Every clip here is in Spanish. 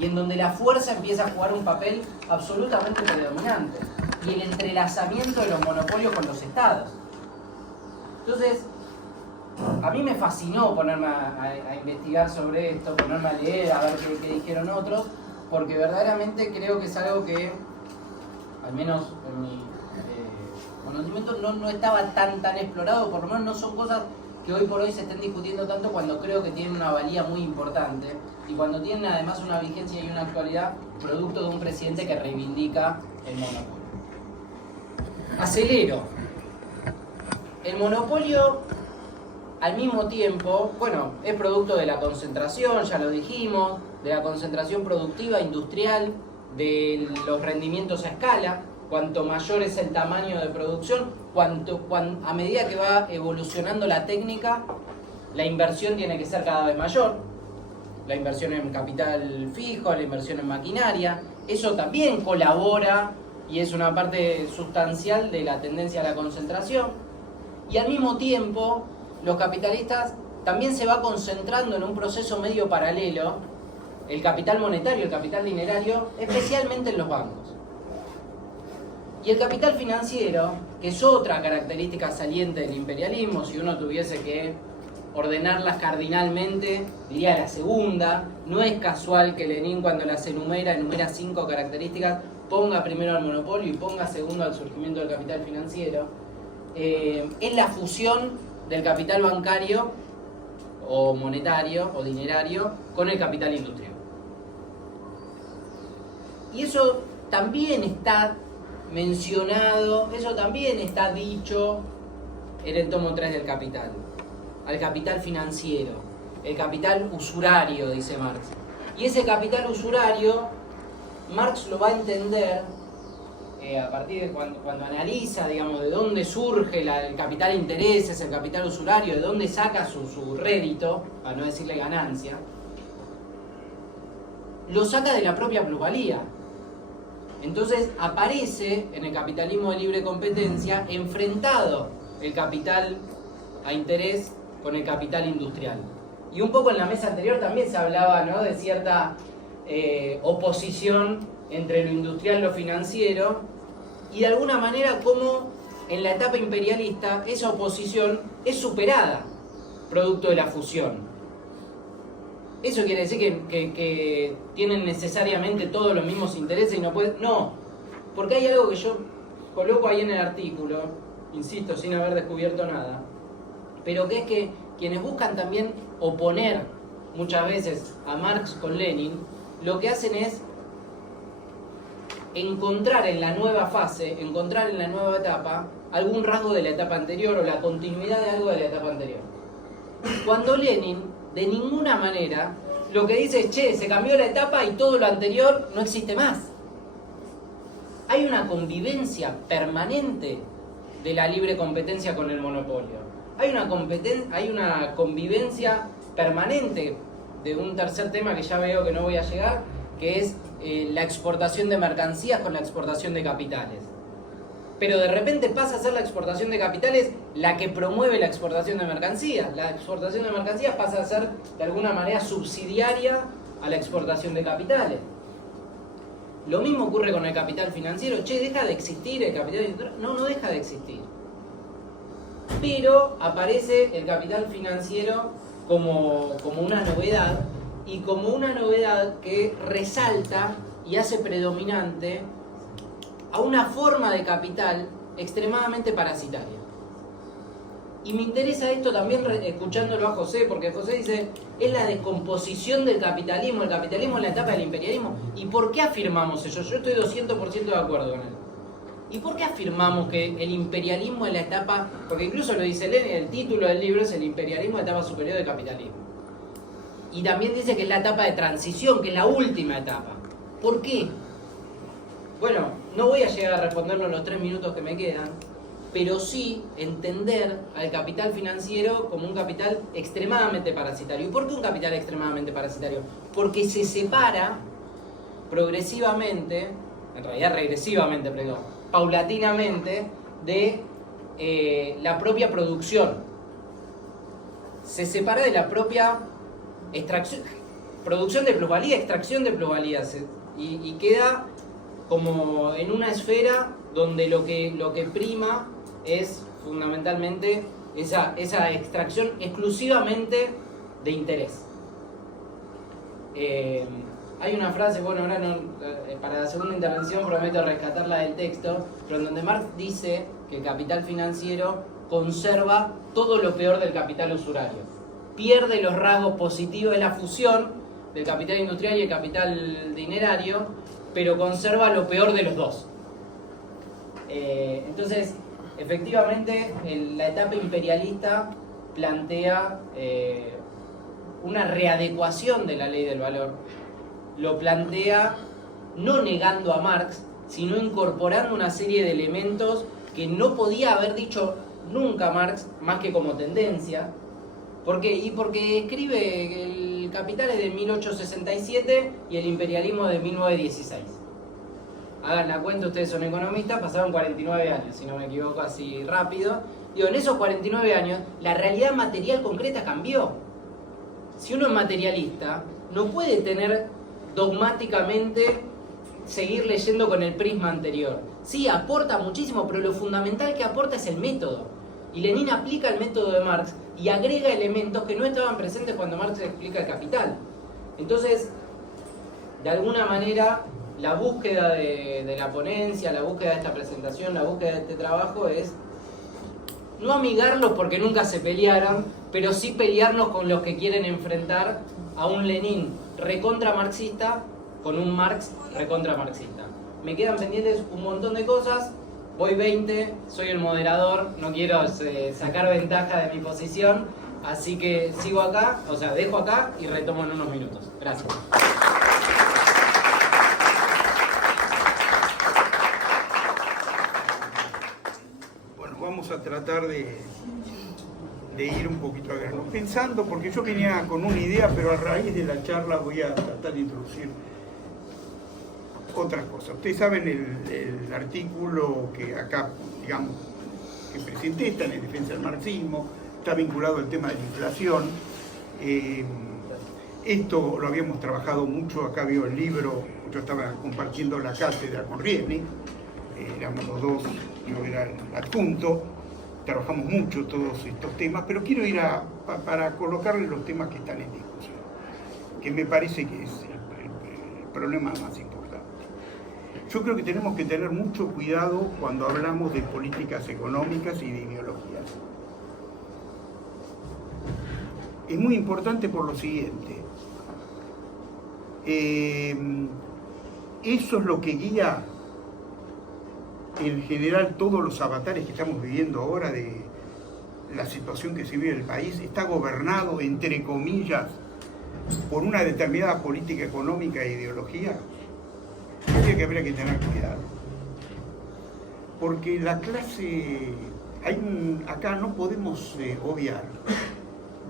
y en donde la fuerza empieza a jugar un papel absolutamente predominante, y el entrelazamiento de los monopolios con los estados. Entonces, a mí me fascinó ponerme a investigar sobre esto, ponerme a leer, a ver qué dijeron otros, porque verdaderamente creo que es algo que, al menos en mi conocimiento, no estaba tan explorado, por lo menos no son cosas que hoy por hoy se estén discutiendo tanto, cuando creo que tienen una valía muy importante y cuando tienen además una vigencia y una actualidad producto de un presidente que reivindica el monopolio. Acelero. El monopolio, al mismo tiempo, bueno, es producto de la concentración, ya lo dijimos, de la concentración productiva, industrial, de los rendimientos a escala. Cuanto mayor es el tamaño de producción, a medida que va evolucionando la técnica, la inversión tiene que ser cada vez mayor. La inversión en capital fijo, la inversión en maquinaria, eso también colabora y es una parte sustancial de la tendencia a la concentración. Y al mismo tiempo, los capitalistas también se va concentrando en un proceso medio paralelo, el capital monetario, el capital dinerario, especialmente en los bancos. Y el capital financiero, que es otra característica saliente del imperialismo, si uno tuviese que ordenarlas cardinalmente, diría la segunda. No es casual que Lenin, cuando las enumera 5 características, ponga primero al monopolio y ponga segundo al surgimiento del capital financiero. Es la fusión del capital bancario o monetario o dinerario con el capital industrial. Y eso también está mencionado, eso también está dicho en el tomo 3 del Capital. Al capital financiero, el capital usurario, dice Marx. Y ese capital usurario, Marx lo va a entender a partir de cuando analiza, digamos, de dónde surge el capital intereses, el capital usurario, de dónde saca su rédito, para no decirle ganancia, lo saca de la propia plusvalía. Entonces aparece en el capitalismo de libre competencia enfrentado el capital a interés con el capital industrial. Y un poco en la mesa anterior también se hablaba, ¿no?, de cierta oposición entre lo industrial y lo financiero, y de alguna manera como en la etapa imperialista esa oposición es superada producto de la fusión. ¿Eso quiere decir que tienen necesariamente todos los mismos intereses y no pueden? No, porque hay algo que yo coloco ahí en el artículo, insisto, sin haber descubierto nada, pero que es que quienes buscan también oponer muchas veces a Marx con Lenin, lo que hacen es encontrar en la nueva fase, encontrar en la nueva etapa algún rasgo de la etapa anterior o la continuidad de algo de la etapa anterior. Cuando Lenin, de ninguna manera, lo que dice es, che, se cambió la etapa y todo lo anterior no existe más. Hay una convivencia permanente de la libre competencia con el monopolio. Hay una convivencia permanente de un tercer tema que ya veo que no voy a llegar, que es la exportación de mercancías con la exportación de capitales. Pero de repente pasa a ser la exportación de capitales la que promueve la exportación de mercancías. La exportación de mercancías pasa a ser de alguna manera subsidiaria a la exportación de capitales. Lo mismo ocurre con el capital financiero. Che, ¿deja de existir el capital financiero? No, no deja de existir. Pero aparece el capital financiero como una novedad, y como una novedad que resalta y hace predominante a una forma de capital extremadamente parasitaria. Y me interesa esto también escuchándolo a José, porque José dice, es la descomposición del capitalismo, el capitalismo en la etapa del imperialismo. ¿Y por qué afirmamos eso? Yo estoy 200% de acuerdo con él. ¿Y por qué afirmamos que el imperialismo es la etapa, porque incluso lo dice Lenin, el título del libro es el imperialismo, la etapa superior del capitalismo? Y también dice que es la etapa de transición, que es la última etapa. ¿Por qué? Bueno, no voy a llegar a responderlo en los 3 minutos que me quedan, pero sí entender al capital financiero como un capital extremadamente parasitario. ¿Y por qué un capital extremadamente parasitario? Porque se separa progresivamente, en realidad regresivamente, perdón, paulatinamente, de la propia producción. Se separa de la propia extracción. producción de plusvalía, extracción de plusvalías, y queda como en una esfera donde lo que prima es fundamentalmente esa extracción exclusivamente de interés. Hay una frase, bueno, ahora no, para la segunda intervención prometo rescatarla del texto, pero en donde Marx dice que el capital financiero conserva todo lo peor del capital usurario. Pierde los rasgos positivos de la fusión del capital industrial y el capital dinerario, pero conserva lo peor de los dos. Entonces, efectivamente, la etapa imperialista plantea una readecuación de la ley del valor. Lo plantea no negando a Marx, sino incorporando una serie de elementos que no podía haber dicho nunca Marx, más que como tendencia. ¿Por qué? Y porque escribe que el Capital es de 1867 y el imperialismo de 1916. Hagan la cuenta, ustedes son economistas, pasaron 49 años, si no me equivoco así rápido. Digo, en esos 49 años, la realidad material concreta cambió. Si uno es materialista, no puede tener dogmáticamente seguir leyendo con el prisma anterior. Sí, aporta muchísimo, pero lo fundamental que aporta es el método. Y Lenin aplica el método de Marx y agrega elementos que no estaban presentes cuando Marx explica el Capital. Entonces, de alguna manera, la búsqueda de la ponencia, la búsqueda de esta presentación, la búsqueda de este trabajo es no amigarlos porque nunca se pelearon, pero sí pelearnos con los que quieren enfrentar a un Lenin recontra marxista con un Marx recontra marxista. Me quedan pendientes un montón de cosas, voy 20, soy el moderador, no quiero sacar ventaja de mi posición, así que sigo acá, o sea, dejo acá y retomo en unos minutos. Gracias. Bueno, vamos a tratar de ir un poquito a verlo. Pensando, porque yo venía con una idea, pero a raíz de la charla voy a tratar de introducir otras cosas. Ustedes saben el artículo que acá, digamos, que presenté, está en defensa del marxismo, está vinculado al tema de la inflación. Esto lo habíamos trabajado mucho, acá veo el libro, yo estaba compartiendo la cátedra con Riesni, éramos los dos, yo era el adjunto, trabajamos mucho todos estos temas, pero quiero ir para colocarle los temas que están en discusión, que me parece que es el problema más importante. Yo creo que tenemos que tener mucho cuidado cuando hablamos de políticas económicas y de ideologías. Es muy importante por lo siguiente. Eso es lo que guía en general todos los avatares que estamos viviendo ahora de la situación que se vive en el país. Está gobernado, entre comillas, por una determinada política económica e ideología. Creo que habría que tener cuidado. Porque la clase... acá no podemos obviar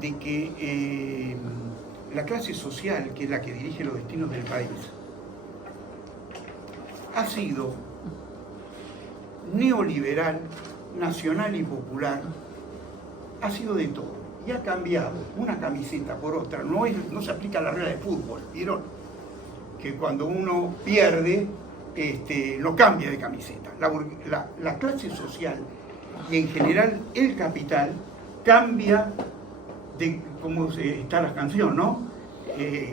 de que la clase social, que es la que dirige los destinos del país, ha sido neoliberal, nacional y popular, ha sido de todo. Y ha cambiado una camiseta por otra. No se aplica la regla de fútbol, ¿vieron? Que cuando uno pierde, no cambia de camiseta. La clase social y en general el capital cambia de cómo está la canción, ¿no?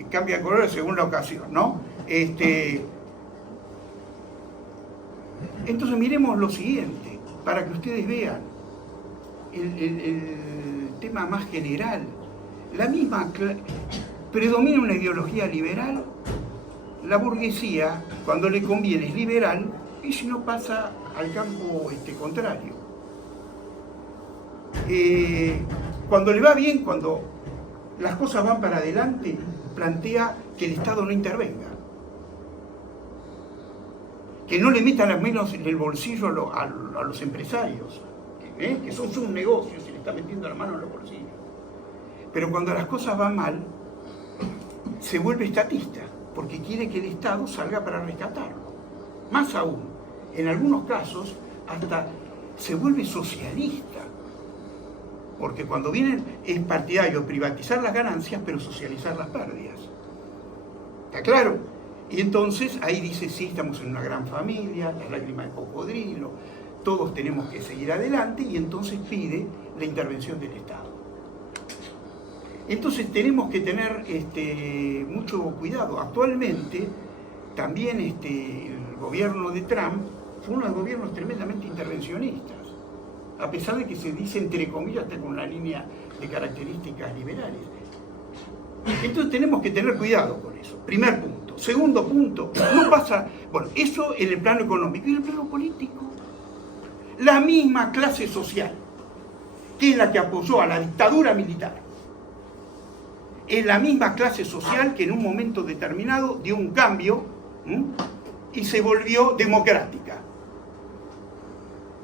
Cambia de color según la ocasión, ¿no? Entonces miremos lo siguiente, para que ustedes vean el tema más general. Predomina una ideología liberal, la burguesía, cuando le conviene, es liberal, y si no pasa al campo contrario. Cuando le va bien, cuando las cosas van para adelante, plantea que el Estado no intervenga, que no le metan las manos en el bolsillo a los empresarios, que son sus negocios y le está metiendo la mano en los bolsillos. Pero cuando las cosas van mal, se vuelve estatista, porque quiere que el Estado salga para rescatarlo. Más aún, en algunos casos, hasta se vuelve socialista, porque cuando vienen es partidario privatizar las ganancias, pero socializar las pérdidas. ¿Está claro? Y entonces ahí dice, sí, estamos en una gran familia, la lágrima de cocodrilo, todos tenemos que seguir adelante, y entonces pide la intervención del Estado. Entonces tenemos que tener mucho cuidado. Actualmente también el gobierno de Trump fue uno de los gobiernos tremendamente intervencionistas, a pesar de que se dice, entre comillas, está con una línea de características liberales. Entonces tenemos que tener cuidado con eso, primer punto. Segundo punto, no pasa, bueno, eso en el plano económico. Y en el plano político, la misma clase social, que es la que apoyó a la dictadura militar, es la misma clase social que en un momento determinado dio un cambio y se volvió democrática.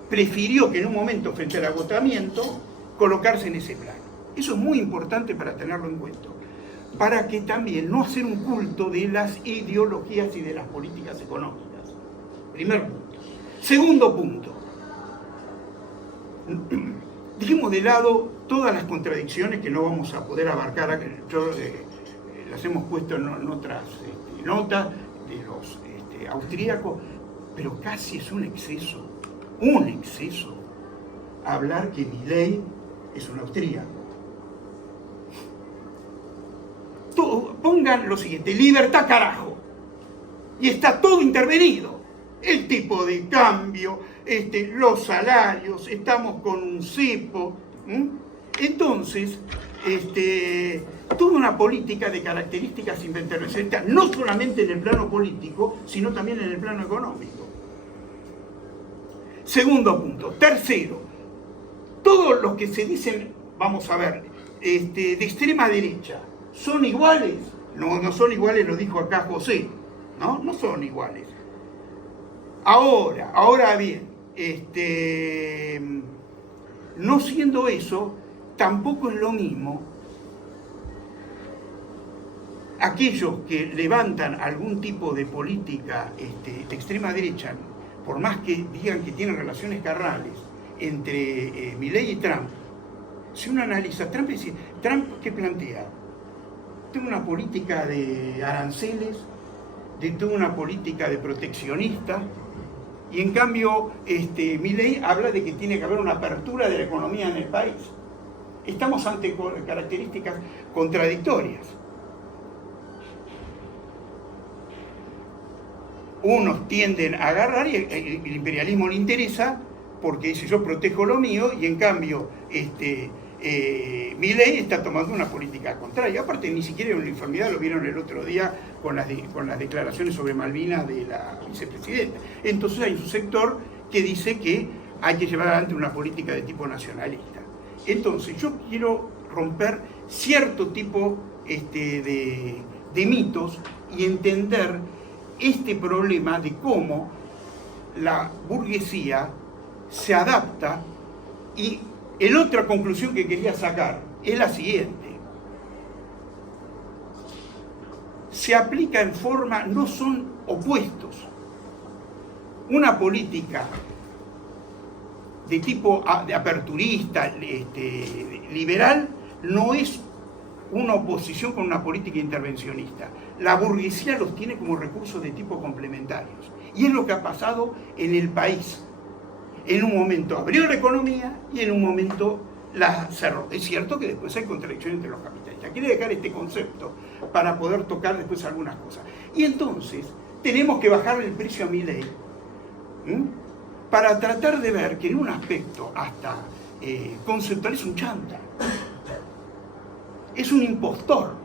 Prefirió que en un momento, frente al agotamiento, colocarse en ese plano. Eso es muy importante para tenerlo en cuenta, para que también no hacer un culto de las ideologías y de las políticas económicas. Primer punto. Segundo punto. Dejemos de lado todas las contradicciones que no vamos a poder abarcar. Yo, las hemos puesto en otras notas de los austríacos, pero casi es un exceso hablar que Milei es un austríaco. Pongan lo siguiente: libertad, carajo, y está todo intervenido, el tipo de cambio, los salarios, estamos con un cepo. Entonces, toda una política de características intervencionistas, no solamente en el plano político, sino también en el plano económico. Segundo punto. Tercero, todos los que se dicen, vamos a ver, de extrema derecha, ¿son iguales? No, no son iguales, lo dijo acá José, no son iguales. Ahora bien, no siendo eso, tampoco es lo mismo aquellos que levantan algún tipo de política de extrema derecha, por más que digan que tienen relaciones carnales entre Milei y Trump. Si uno analiza, Trump ¿qué plantea? Tiene una política de aranceles, tiene una política de proteccionista, y en cambio Milei habla de que tiene que haber una apertura de la economía en el país. Estamos ante características contradictorias. Unos tienden a agarrar y el imperialismo le interesa porque dice yo protejo lo mío, y en cambio Milei está tomando una política contraria. Aparte, ni siquiera en uniformidad, lo vieron el otro día con las declaraciones sobre Malvinas de la vicepresidenta. Entonces hay un sector que dice que hay que llevar adelante una política de tipo nacionalista. Entonces yo quiero romper cierto tipo de mitos y entender este problema de cómo la burguesía se adapta. Y la otra conclusión que quería sacar es la siguiente: se aplica en forma, no son opuestos. Una política de tipo de aperturista, liberal, no es una oposición con una política intervencionista. La burguesía los tiene como recursos de tipo complementarios. Y es lo que ha pasado en el país. En un momento abrió la economía y en un momento la cerró. Es cierto que después hay contradicciones entre los capitalistas. Quiero dejar este concepto para poder tocar después algunas cosas. Y entonces tenemos que bajarle el precio a Milei para tratar de ver que en un aspecto hasta conceptual es un chanta. Es un impostor,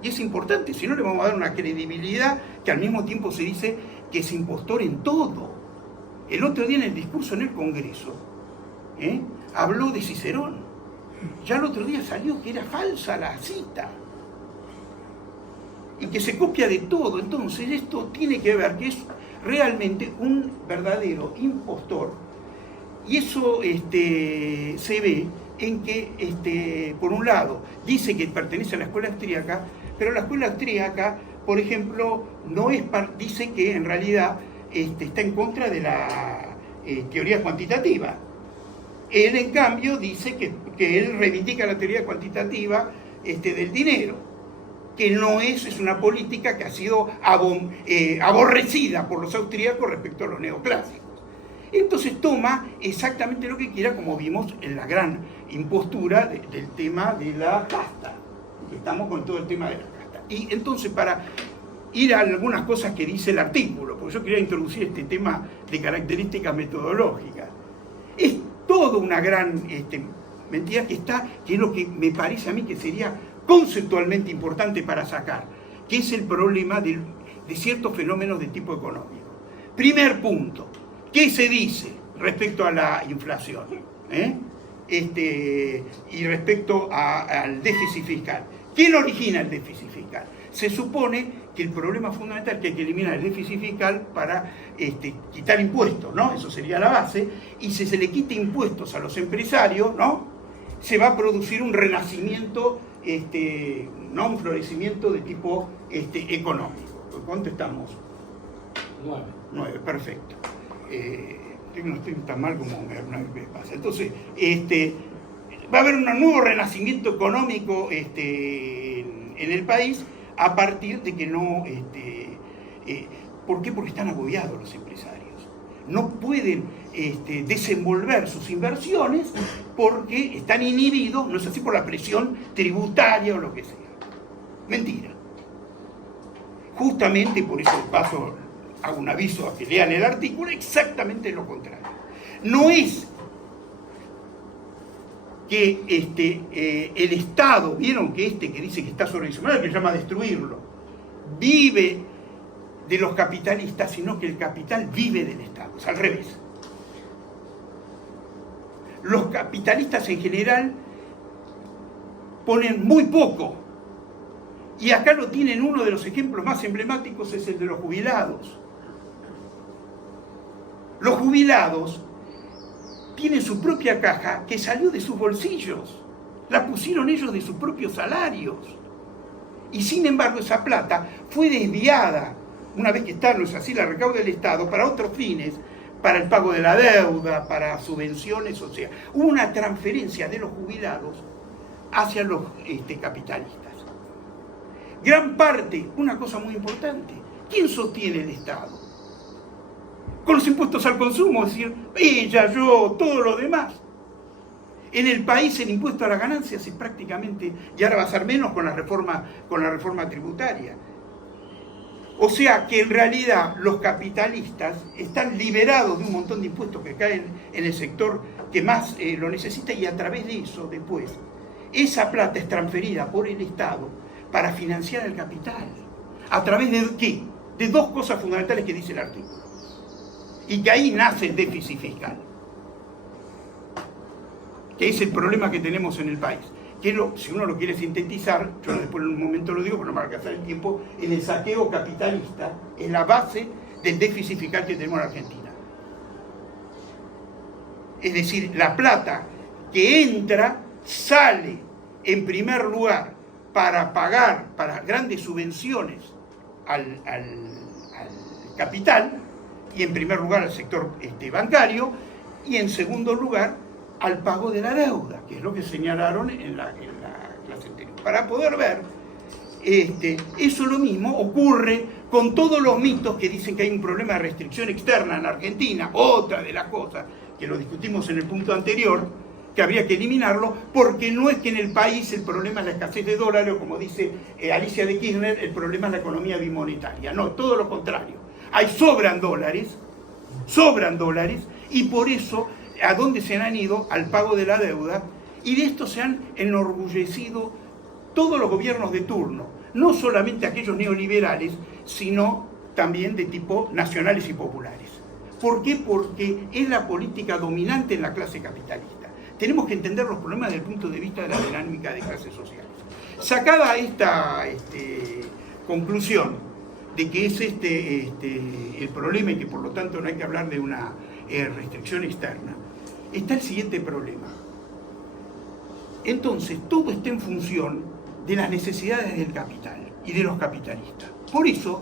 y es importante, si no le vamos a dar una credibilidad que al mismo tiempo se dice que es impostor en todo. El otro día en el discurso en el Congreso habló de Cicerón. Ya el otro día salió que era falsa la cita y que se copia de todo. Entonces esto tiene que ver que es realmente un verdadero impostor, y eso se ve en que, por un lado, dice que pertenece a la escuela austríaca, pero la escuela austríaca, por ejemplo, dice que en realidad está en contra de la teoría cuantitativa. Él, en cambio, dice que él reivindica la teoría cuantitativa del dinero. que no es una política que ha sido aborrecida por los austríacos respecto a los neoclásicos. Entonces toma exactamente lo que quiera, como vimos en la gran impostura del tema de la casta. Estamos con todo el tema de la casta. Y entonces, para ir a algunas cosas que dice el artículo, porque yo quería introducir este tema de características metodológicas, es toda una gran mentira que es lo que me parece a mí que sería conceptualmente importante para sacar, que es el problema de ciertos fenómenos de tipo económico. Primer punto, ¿qué se dice respecto a la inflación? Y respecto al déficit fiscal. ¿Quién origina el déficit fiscal? Se supone que el problema fundamental es que hay que eliminar el déficit fiscal para quitar impuestos, ¿no? Eso sería la base. Y si se le quita impuestos a los empresarios, ¿no?, se va a producir un renacimiento, ¿no?, un florecimiento de tipo económico. ¿Cuánto estamos? 9, perfecto. No estoy tan mal como una vez pasa. Entonces, va a haber un nuevo renacimiento económico en el país a partir de que no... ¿Por qué? Porque están agobiados los empresarios. No pueden desenvolver sus inversiones porque están inhibidos, no es así, por la presión tributaria o lo que sea. Mentira. Justamente por eso paso, hago un aviso a que lean el artículo, exactamente lo contrario. No es que el Estado, vieron que que dice que está sobredimensionado, que llama destruirlo, vive de los capitalistas, sino que el capital vive del Estado, es al revés. Los capitalistas en general ponen muy poco, y acá lo tienen, uno de los ejemplos más emblemáticos es el de los jubilados. Los jubilados tienen su propia caja que salió de sus bolsillos, la pusieron ellos de sus propios salarios, y sin embargo esa plata fue desviada, una vez que está, no es así, la recauda del Estado, para otros fines, para el pago de la deuda, para subvenciones, o sea, hubo una transferencia de los jubilados hacia los capitalistas. Gran parte, una cosa muy importante, ¿quién sostiene el Estado? Con los impuestos al consumo, es decir, ella, yo, todo lo demás. En el país el impuesto a las ganancias es prácticamente, y ahora va a ser menos con la reforma tributaria. O sea que en realidad los capitalistas están liberados de un montón de impuestos que caen en el sector que más lo necesita, y a través de eso después esa plata es transferida por el Estado para financiar el capital. ¿A través de qué? De dos cosas fundamentales que dice el artículo. Y que ahí nace el déficit fiscal, que es el problema que tenemos en el país. Que si uno lo quiere sintetizar, yo después en un momento lo digo, pero no me va a alcanzar el tiempo, en el saqueo capitalista es la base del déficit fiscal que tenemos en Argentina. Es decir, la plata que entra sale en primer lugar para pagar para grandes subvenciones al capital, y en primer lugar al sector bancario, y en segundo lugar al pago de la deuda, que es lo que señalaron en la clase anterior. Para poder ver, eso lo mismo ocurre con todos los mitos que dicen que hay un problema de restricción externa en Argentina, otra de las cosas que lo discutimos en el punto anterior, que habría que eliminarlo, porque no es que en el país el problema es la escasez de dólares, o como dice Alicia de Kirchner, el problema es la economía bimonetaria. No, todo lo contrario. Sobran dólares, y por eso, ¿a dónde se han ido? Al pago de la deuda, y de esto se han enorgullecido todos los gobiernos de turno, no solamente aquellos neoliberales, sino también de tipo nacionales y populares. ¿Por qué? Porque es la política dominante en la clase capitalista. Tenemos que entender los problemas desde el punto de vista de la dinámica de clases sociales. Sacada esta conclusión de que es el problema, y que por lo tanto no hay que hablar de una restricción externa, está el siguiente problema. Entonces, todo está en función de las necesidades del capital y de los capitalistas. Por eso,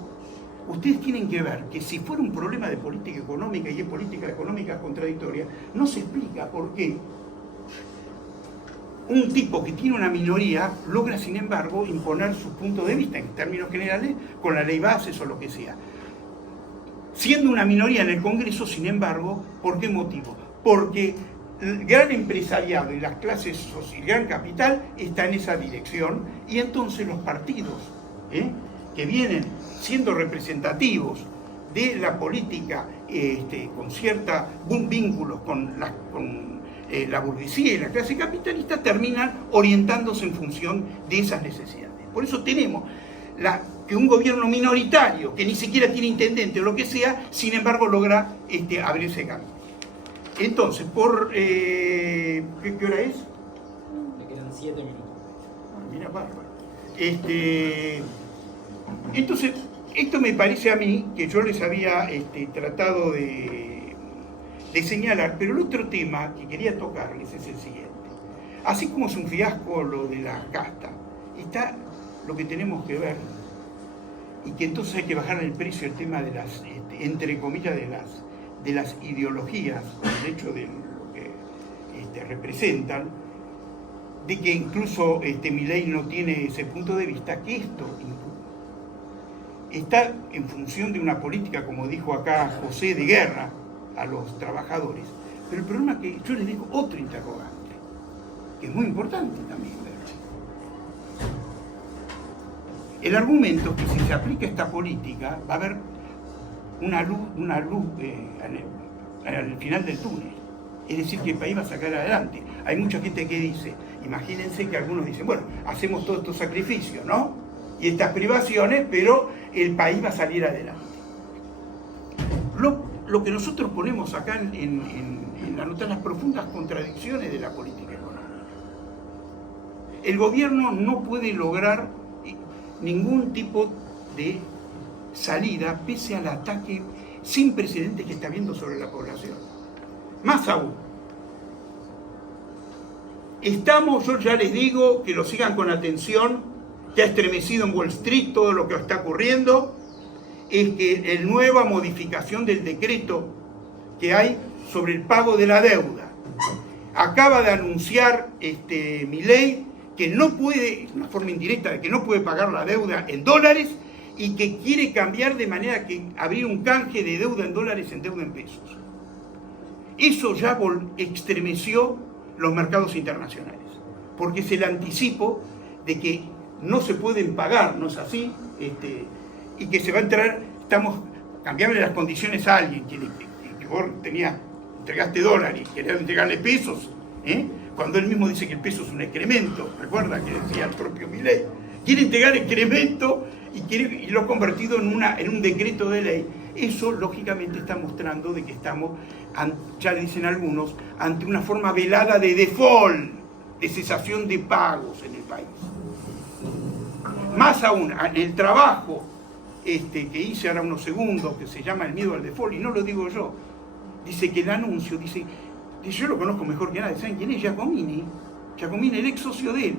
ustedes tienen que ver que si fuera un problema de política económica, y es política económica contradictoria, no se explica por qué un tipo que tiene una minoría logra, sin embargo, imponer su punto de vista, en términos generales, con la ley bases o lo que sea. Siendo una minoría en el Congreso, sin embargo, ¿por qué motivo? Porque el gran empresariado y las clases sociales, el gran capital, está en esa dirección, y entonces los partidos que vienen siendo representativos de la política con ciertos vínculos con la burguesía y la clase capitalista terminan orientándose en función de esas necesidades. Por eso tenemos que un gobierno minoritario, que ni siquiera tiene intendente o lo que sea, sin embargo logra abrirse camino. Entonces, ¿qué hora es? Le quedan 7 minutos. Mira, bárbaro. Entonces, esto me parece a mí que yo les había tratado de señalar, pero el otro tema que quería tocarles es el siguiente. Así como es un fiasco lo de la casta, está lo que tenemos que ver, y que entonces hay que bajar el precio, el tema de las, entre comillas, de las ideologías, el hecho de lo que representan, de que incluso Milei no tiene ese punto de vista, que esto está en función de una política, como dijo acá José, de guerra a los trabajadores. Pero el problema es que yo les dejo otro interrogante, que es muy importante también, ¿verdad? El argumento es que si se aplica esta política va a haber una luz al final del túnel. Es decir, que el país va a sacar adelante. Hay mucha gente que dice, imagínense que algunos dicen, bueno, hacemos todos estos sacrificios, ¿no? Y estas privaciones, pero el país va a salir adelante. Lo que nosotros ponemos acá en la nota, las profundas contradicciones de la política económica. El gobierno no puede lograr ningún tipo de salida pese al ataque sin precedentes que está habiendo sobre la población. Más aún, yo ya les digo que lo sigan con atención, que ha estremecido en Wall Street todo lo que está ocurriendo, es que la nueva modificación del decreto que hay sobre el pago de la deuda. Acaba de anunciar Milei que no puede, una forma indirecta de que no puede pagar la deuda en dólares, y que quiere cambiar de manera que abrir un canje de deuda en dólares en deuda en pesos. Eso ya estremeció los mercados internacionales, porque es el anticipo de que no se pueden pagar, ¿no es así? Y que se va a entrar, cambiarle las condiciones a alguien que vos entregaste dólares y querías entregarle pesos, cuando él mismo dice que el peso es un excremento, recuerda que decía el propio Milei, quiere entregar excremento y lo ha convertido en un decreto de ley. Eso lógicamente está mostrando de que estamos, ya dicen algunos, ante una forma velada de default, de cesación de pagos en el país. Más aún, en el trabajo que hice ahora unos segundos, que se llama El miedo al default, y no lo digo yo, dice que el anuncio, dice yo lo conozco mejor que nadie, ¿saben quién es? Giacomini, el ex socio de él.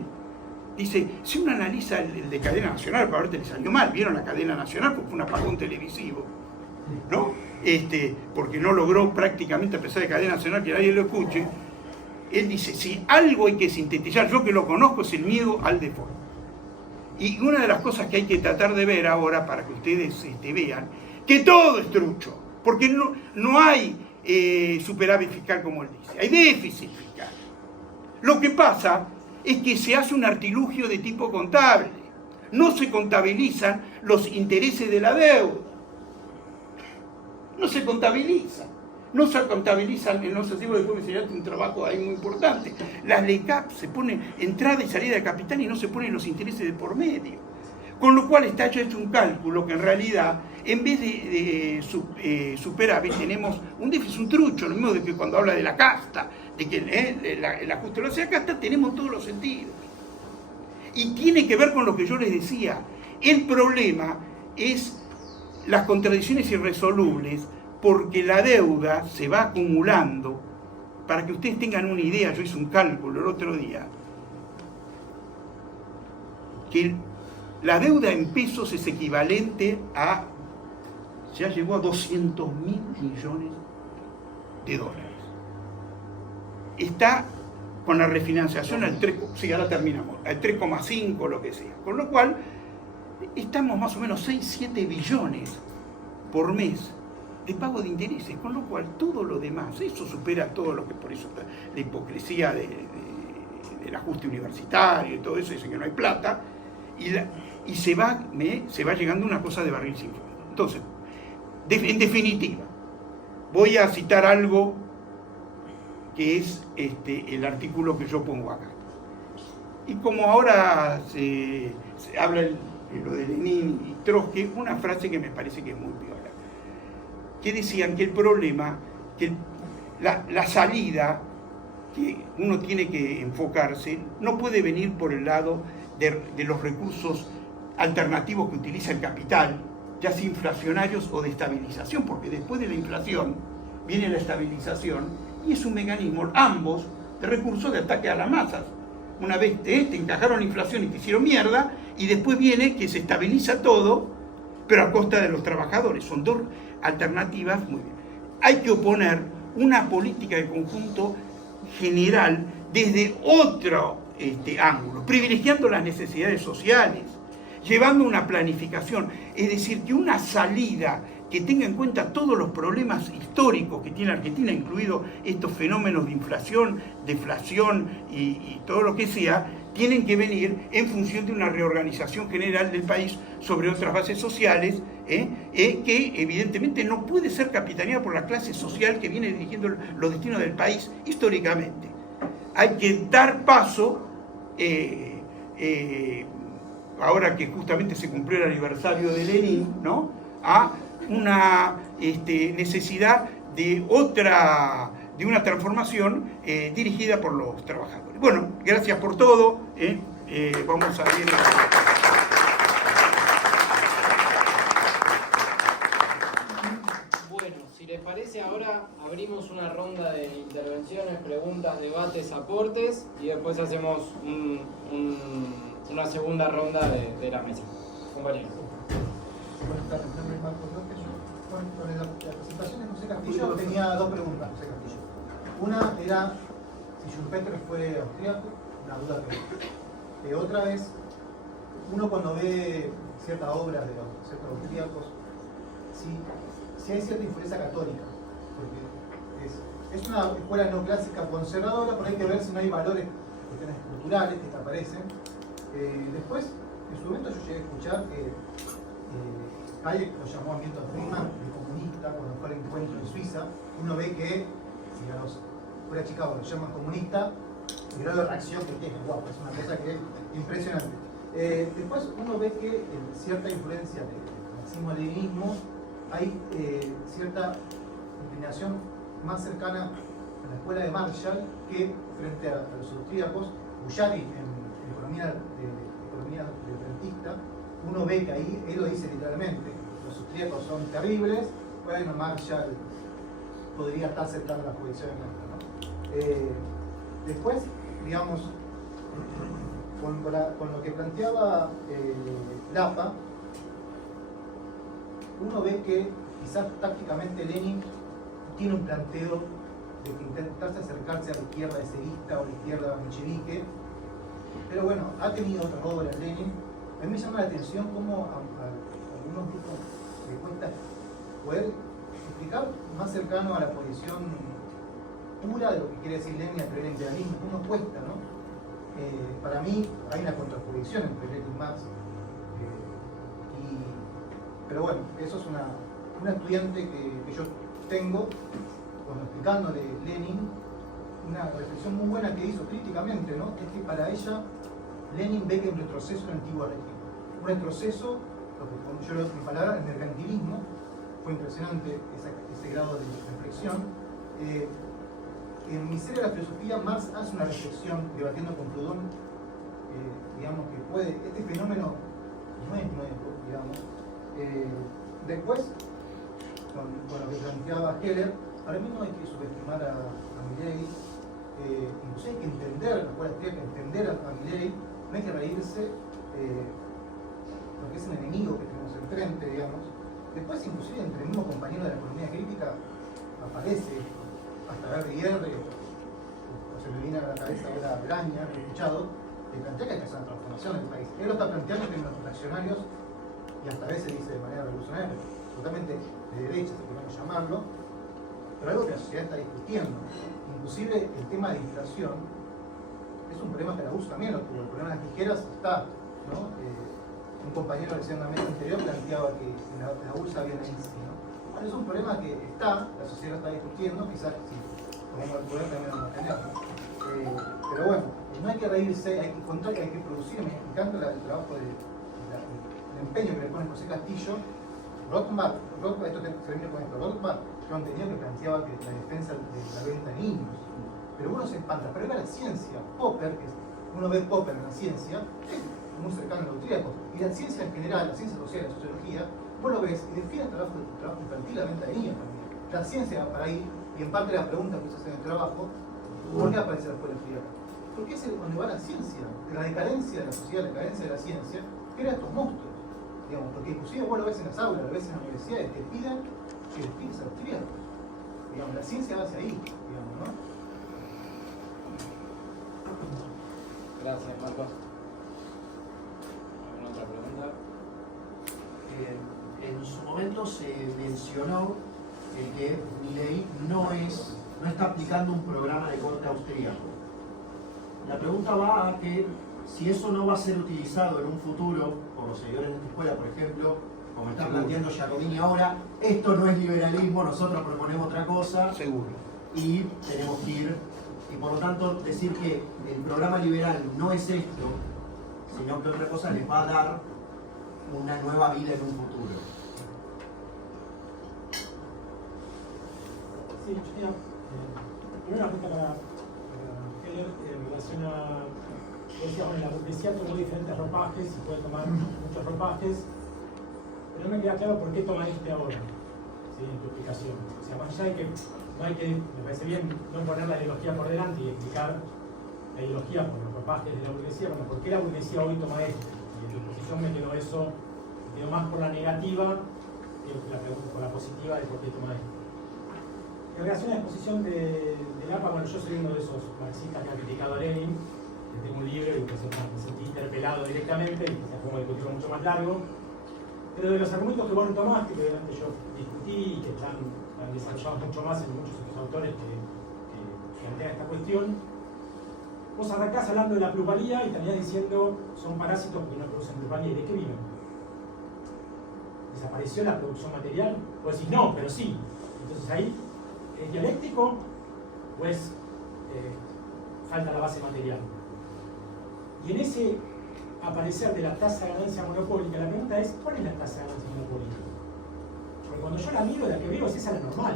Dice, si uno analiza el de Cadena Nacional, para verte le salió mal, vieron la Cadena Nacional porque fue un apagón televisivo, ¿no? Porque no logró prácticamente, a pesar de Cadena Nacional, que nadie lo escuche. Él dice, si algo hay que sintetizar, yo que lo conozco, es el miedo al default. Y una de las cosas que hay que tratar de ver ahora, para que ustedes vean, que todo es trucho, porque no hay superávit fiscal como él dice, hay déficit fiscal. Lo que pasa es que se hace un artilugio de tipo contable, no se contabilizan los intereses de la deuda, no se contabilizan, en los activos, después me enseñaste un trabajo ahí muy importante, las LECAP se pone entrada y salida de capital y no se ponen los intereses de por medio, con lo cual está hecho un cálculo que en realidad, en vez de superávit, tenemos un déficit, un trucho, lo mismo de que cuando habla de la casta, de que el ajuste de la casta, tenemos todos los sentidos. Y tiene que ver con lo que yo les decía, el problema es las contradicciones irresolubles, porque la deuda se va acumulando. Para que ustedes tengan una idea, yo hice un cálculo el otro día, que la deuda en pesos es equivalente ya llegó a 200.000 millones de dólares. Está con la refinanciación al 3, sí, ahora terminamos, al 3,5, lo que sea. Con lo cual, estamos más o menos 6-7 billones por mes de pago de intereses, con lo cual todo lo demás, eso supera todo lo que, por eso la hipocresía del ajuste universitario y todo eso, dicen que no hay plata, y se va llegando a una cosa de barril sin fondo. Entonces, en definitiva, voy a citar algo que es el artículo que yo pongo acá. Y como ahora se habla lo de Lenin y Trotsky, una frase que me parece que es muy piola, que decían que el problema, que la salida que uno tiene que enfocarse, no puede venir por el lado de los recursos alternativos que utiliza el capital, ya sea inflacionarios o de estabilización, porque después de la inflación viene la estabilización y es un mecanismo, ambos, de recursos de ataque a las masas. Una vez te encajaron la inflación y te hicieron mierda, y después viene que se estabiliza todo, pero a costa de los trabajadores. Son dos alternativas muy bien. Hay que oponer una política de conjunto general desde otro ángulo, privilegiando las necesidades sociales, llevando una planificación, es decir, que una salida que tenga en cuenta todos los problemas históricos que tiene Argentina, incluidos estos fenómenos de inflación, deflación y todo lo que sea, tienen que venir en función de una reorganización general del país sobre otras bases sociales, que evidentemente no puede ser capitaneada por la clase social que viene dirigiendo los destinos del país históricamente. Hay que dar paso, ahora que justamente se cumplió el aniversario de Lenin, ¿no?, a una necesidad de una transformación dirigida por los trabajadores. Bueno, gracias por todo. Vamos a ver. Bueno, si les parece, ahora abrimos una ronda de intervenciones, preguntas, debates, aportes, y después hacemos una segunda ronda de la mesa. Compañeros. Buenas tardes, mi nombre es Marcos López. Con la presentación de José Castillo tenía dos preguntas, José Castillo. Una era si Schumpeter fue austríaco, una duda que otra es, uno cuando ve ciertas obras de los ciertos austríacos, si hay cierta influencia católica, porque es una escuela neoclásica conservadora, pero hay que ver si no hay valores, cuestiones culturales que te aparecen. Después, en su momento yo llegué a escuchar que Hayek lo llamó a Milton Friedman de comunista cuando fue al encuentro en Suiza. Uno ve que, si a los fuera Chicago lo llaman comunista, el grado de reacción que tiene, guau, es una cosa que es impresionante. Después uno ve que en cierta influencia del marxismo-leninismo hay cierta inclinación más cercana a la escuela de Marshall que frente a los austríacos. Bullari en economía rentista, uno ve que ahí, él lo dice literalmente, los austríacos son terribles, bueno, Marshall podría estar aceptando las posiciones nuestras, ¿no? Después, digamos, con lo que planteaba Lapa, uno ve que quizás tácticamente Lenin tiene un planteo de que intentarse acercarse a la izquierda eseísta o a la izquierda menchevique, pero bueno, ha tenido otras obras Lenin. A mí me llama la atención cómo a algunos grupos les cuesta poder explicar más cercano a la posición pura de lo que quiere decir Lenin entre el imperialismo. Uno cuesta, ¿no? Para mí hay una contraposición entre Lenin y Marx. Pero bueno, eso es una estudiante que yo tengo, cuando explicándole Lenin, una reflexión muy buena que hizo críticamente, ¿no? Es que para ella Lenin ve que un retroceso en el antiguo régimen. Un retroceso, como yo lo digo en palabras, el mercantilismo. Fue impresionante ese grado de reflexión. En Miseria de la Filosofía, Marx hace una reflexión, debatiendo con Proudhon, digamos que este fenómeno no es nuevo, digamos. Después, con lo que planteaba Heller, para mí no hay que subestimar a Milei, incluso hay que entender, la escuela austríaca, entender a Milei, no hay que reírse porque es un enemigo que tenemos enfrente, digamos. Después, inclusive, entre el mismo compañero de la economía crítica, aparece hasta Gary R. se me viene a la cabeza ahora Braña, que he escuchado, que plantea que hay que hacer una transformación del país. Él lo está planteando en términos reaccionarios y hasta a veces dice de manera revolucionaria, totalmente de derecha, si queremos llamarlo, pero algo que la sociedad está discutiendo. Inclusive el tema de inflación es un problema que la USA también lo tuvo. El problema de las tijeras está, ¿no? Un compañero decía en una mesa anterior planteaba que en la URSS había una INSI, ¿no? Bueno, es un problema que está, la sociedad está discutiendo, quizás si tomamos el poder también lo vamos a tener, ¿no? Pero bueno, no hay que reírse, hay que contar que hay que producir. Me encanta el trabajo el empeño que le pone José Castillo. Rothbard, esto se viene con esto, Rothbard, yo entendido que planteaba que la defensa de la venta de niños, pero uno se espanta, pero era la ciencia. Popper, que uno ve Popper en la ciencia, es muy cercano a la austríaco, y la ciencia en general, la ciencia social, la sociología, vos lo ves y defiende el trabajo infantil, la venta de niños también. La ciencia va para ahí, y en parte la pregunta que se hace en el trabajo, ¿por qué aparece después la austríaca? Porque es donde va la ciencia, la decadencia de la sociedad, la decadencia de la ciencia, crea estos monstruos. Digamos, porque inclusive vos lo ves en las aulas, lo ves en las universidades, te piden que estudies austríacos. Digamos, la ciencia va hacia ahí, digamos, ¿no? Gracias, Marcos. ¿Alguna otra pregunta? En su momento se mencionó que Milei no está aplicando un programa de corte austríaco. La pregunta va a que si eso no va a ser utilizado en un futuro por los seguidores de esta escuela, por ejemplo, como está planteando Giacomini ahora, esto no es liberalismo, nosotros proponemos otra cosa. Seguro. Y tenemos que ir, y por lo tanto decir que el programa liberal no es esto, sino que otra cosa les va a dar una nueva vida en un futuro. Sí, yo tenía primero una pregunta para Heller en relación a, decía, bueno, la burguesía tomó diferentes ropajes y puede tomar muchos ropajes, pero no me queda claro por qué toma este ahora, ¿sí? En tu explicación. O sea, más allá de que no hay que, me parece bien no poner la ideología por delante y explicar la ideología por los ropajes de la burguesía, bueno, ¿por qué la burguesía hoy toma esto? Y en tu exposición me quedó eso, me quedó más por la negativa que por la positiva de por qué toma esto. En relación a la exposición del APA, bueno, yo soy uno de esos marxistas que ha criticado a Lenin, que tengo un libro y que me sentí interpelado directamente y quizás podemos discutirlo mucho más largo. Pero de los argumentos que vos tomaste, que obviamente yo discutí y que están desarrollados mucho más en muchos otros autores que plantean esta cuestión, vos arrancás hablando de la plusvalía y terminás diciendo son parásitos porque no producen plusvalía. ¿Y de qué viven? ¿Desapareció la producción material? Vos decís no, pero sí. Entonces ahí, ¿es dialéctico o es falta la base material? Y en ese aparecer de la tasa de ganancia monopólica, la pregunta es, ¿cuál es la tasa de ganancia monopólica? Porque cuando yo la miro, la que veo es esa la normal.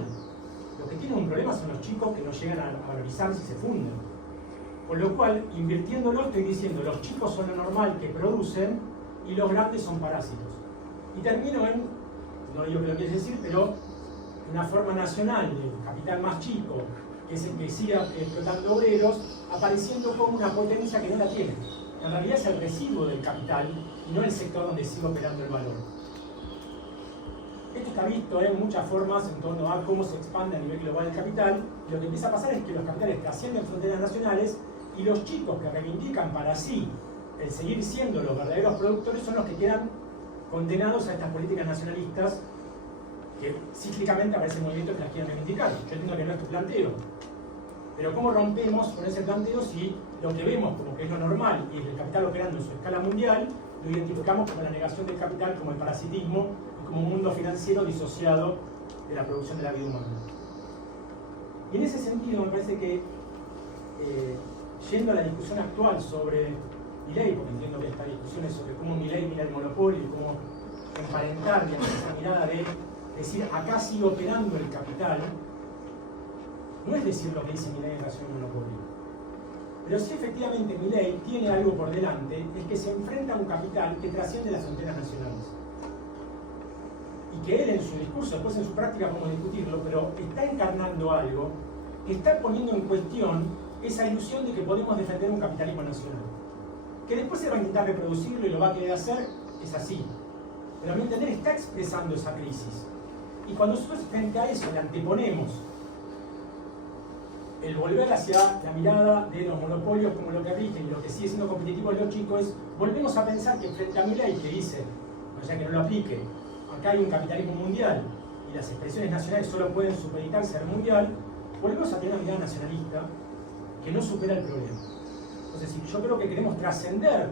Los que tienen un problema son los chicos que no llegan a valorizarse y se funden. Con lo cual, invirtiéndolo, estoy diciendo, los chicos son lo normal que producen y los grandes son parásitos. Y termino en, no digo que lo quieres decir, pero una forma nacional del capital más chico, que es el que sigue explotando obreros, apareciendo como una potencia que no la tiene. En realidad es el residuo del capital y no el sector donde sigue operando el valor. Esto está visto en muchas formas en torno a cómo se expande a nivel global el capital. Y lo que empieza a pasar es que los capitales trascienden fronteras nacionales y los chicos que reivindican para sí el seguir siendo los verdaderos productores son los que quedan condenados a estas políticas nacionalistas que cíclicamente aparecen movimientos que las quieren reivindicar. Yo entiendo que no es tu planteo, pero ¿cómo rompemos con ese planteo si lo que vemos como que es lo normal y es el capital operando en su escala mundial lo identificamos como la negación del capital, como el parasitismo y como un mundo financiero disociado de la producción de la vida humana? Y en ese sentido me parece que yendo a la discusión actual sobre Milei, porque entiendo que esta discusión es sobre cómo Milei mira el monopolio y cómo emparentar esa mirada de decir acá sigue operando el capital, no es decir lo que dice Milei en relación al monopolio. Pero si efectivamente Milei tiene algo por delante, es que se enfrenta a un capital que trasciende las fronteras nacionales. Y que él en su discurso, después en su práctica podemos discutirlo, pero está encarnando algo que está poniendo en cuestión esa ilusión de que podemos defender un capitalismo nacional. Que después se va a intentar reproducirlo y lo va a querer hacer, es así. Pero a mi entender está expresando esa crisis. Y cuando nosotros frente a eso le anteponemos el volver hacia la mirada de los monopolios como lo que rigen y lo que sigue siendo competitivo en los chicos es, volvemos a pensar que frente a Milei que dice, o sea que no lo aplique, acá hay un capitalismo mundial y las expresiones nacionales solo pueden supeditarse al mundial, volvemos a tener una mirada nacionalista que no supera el problema. Entonces, si yo creo que queremos trascender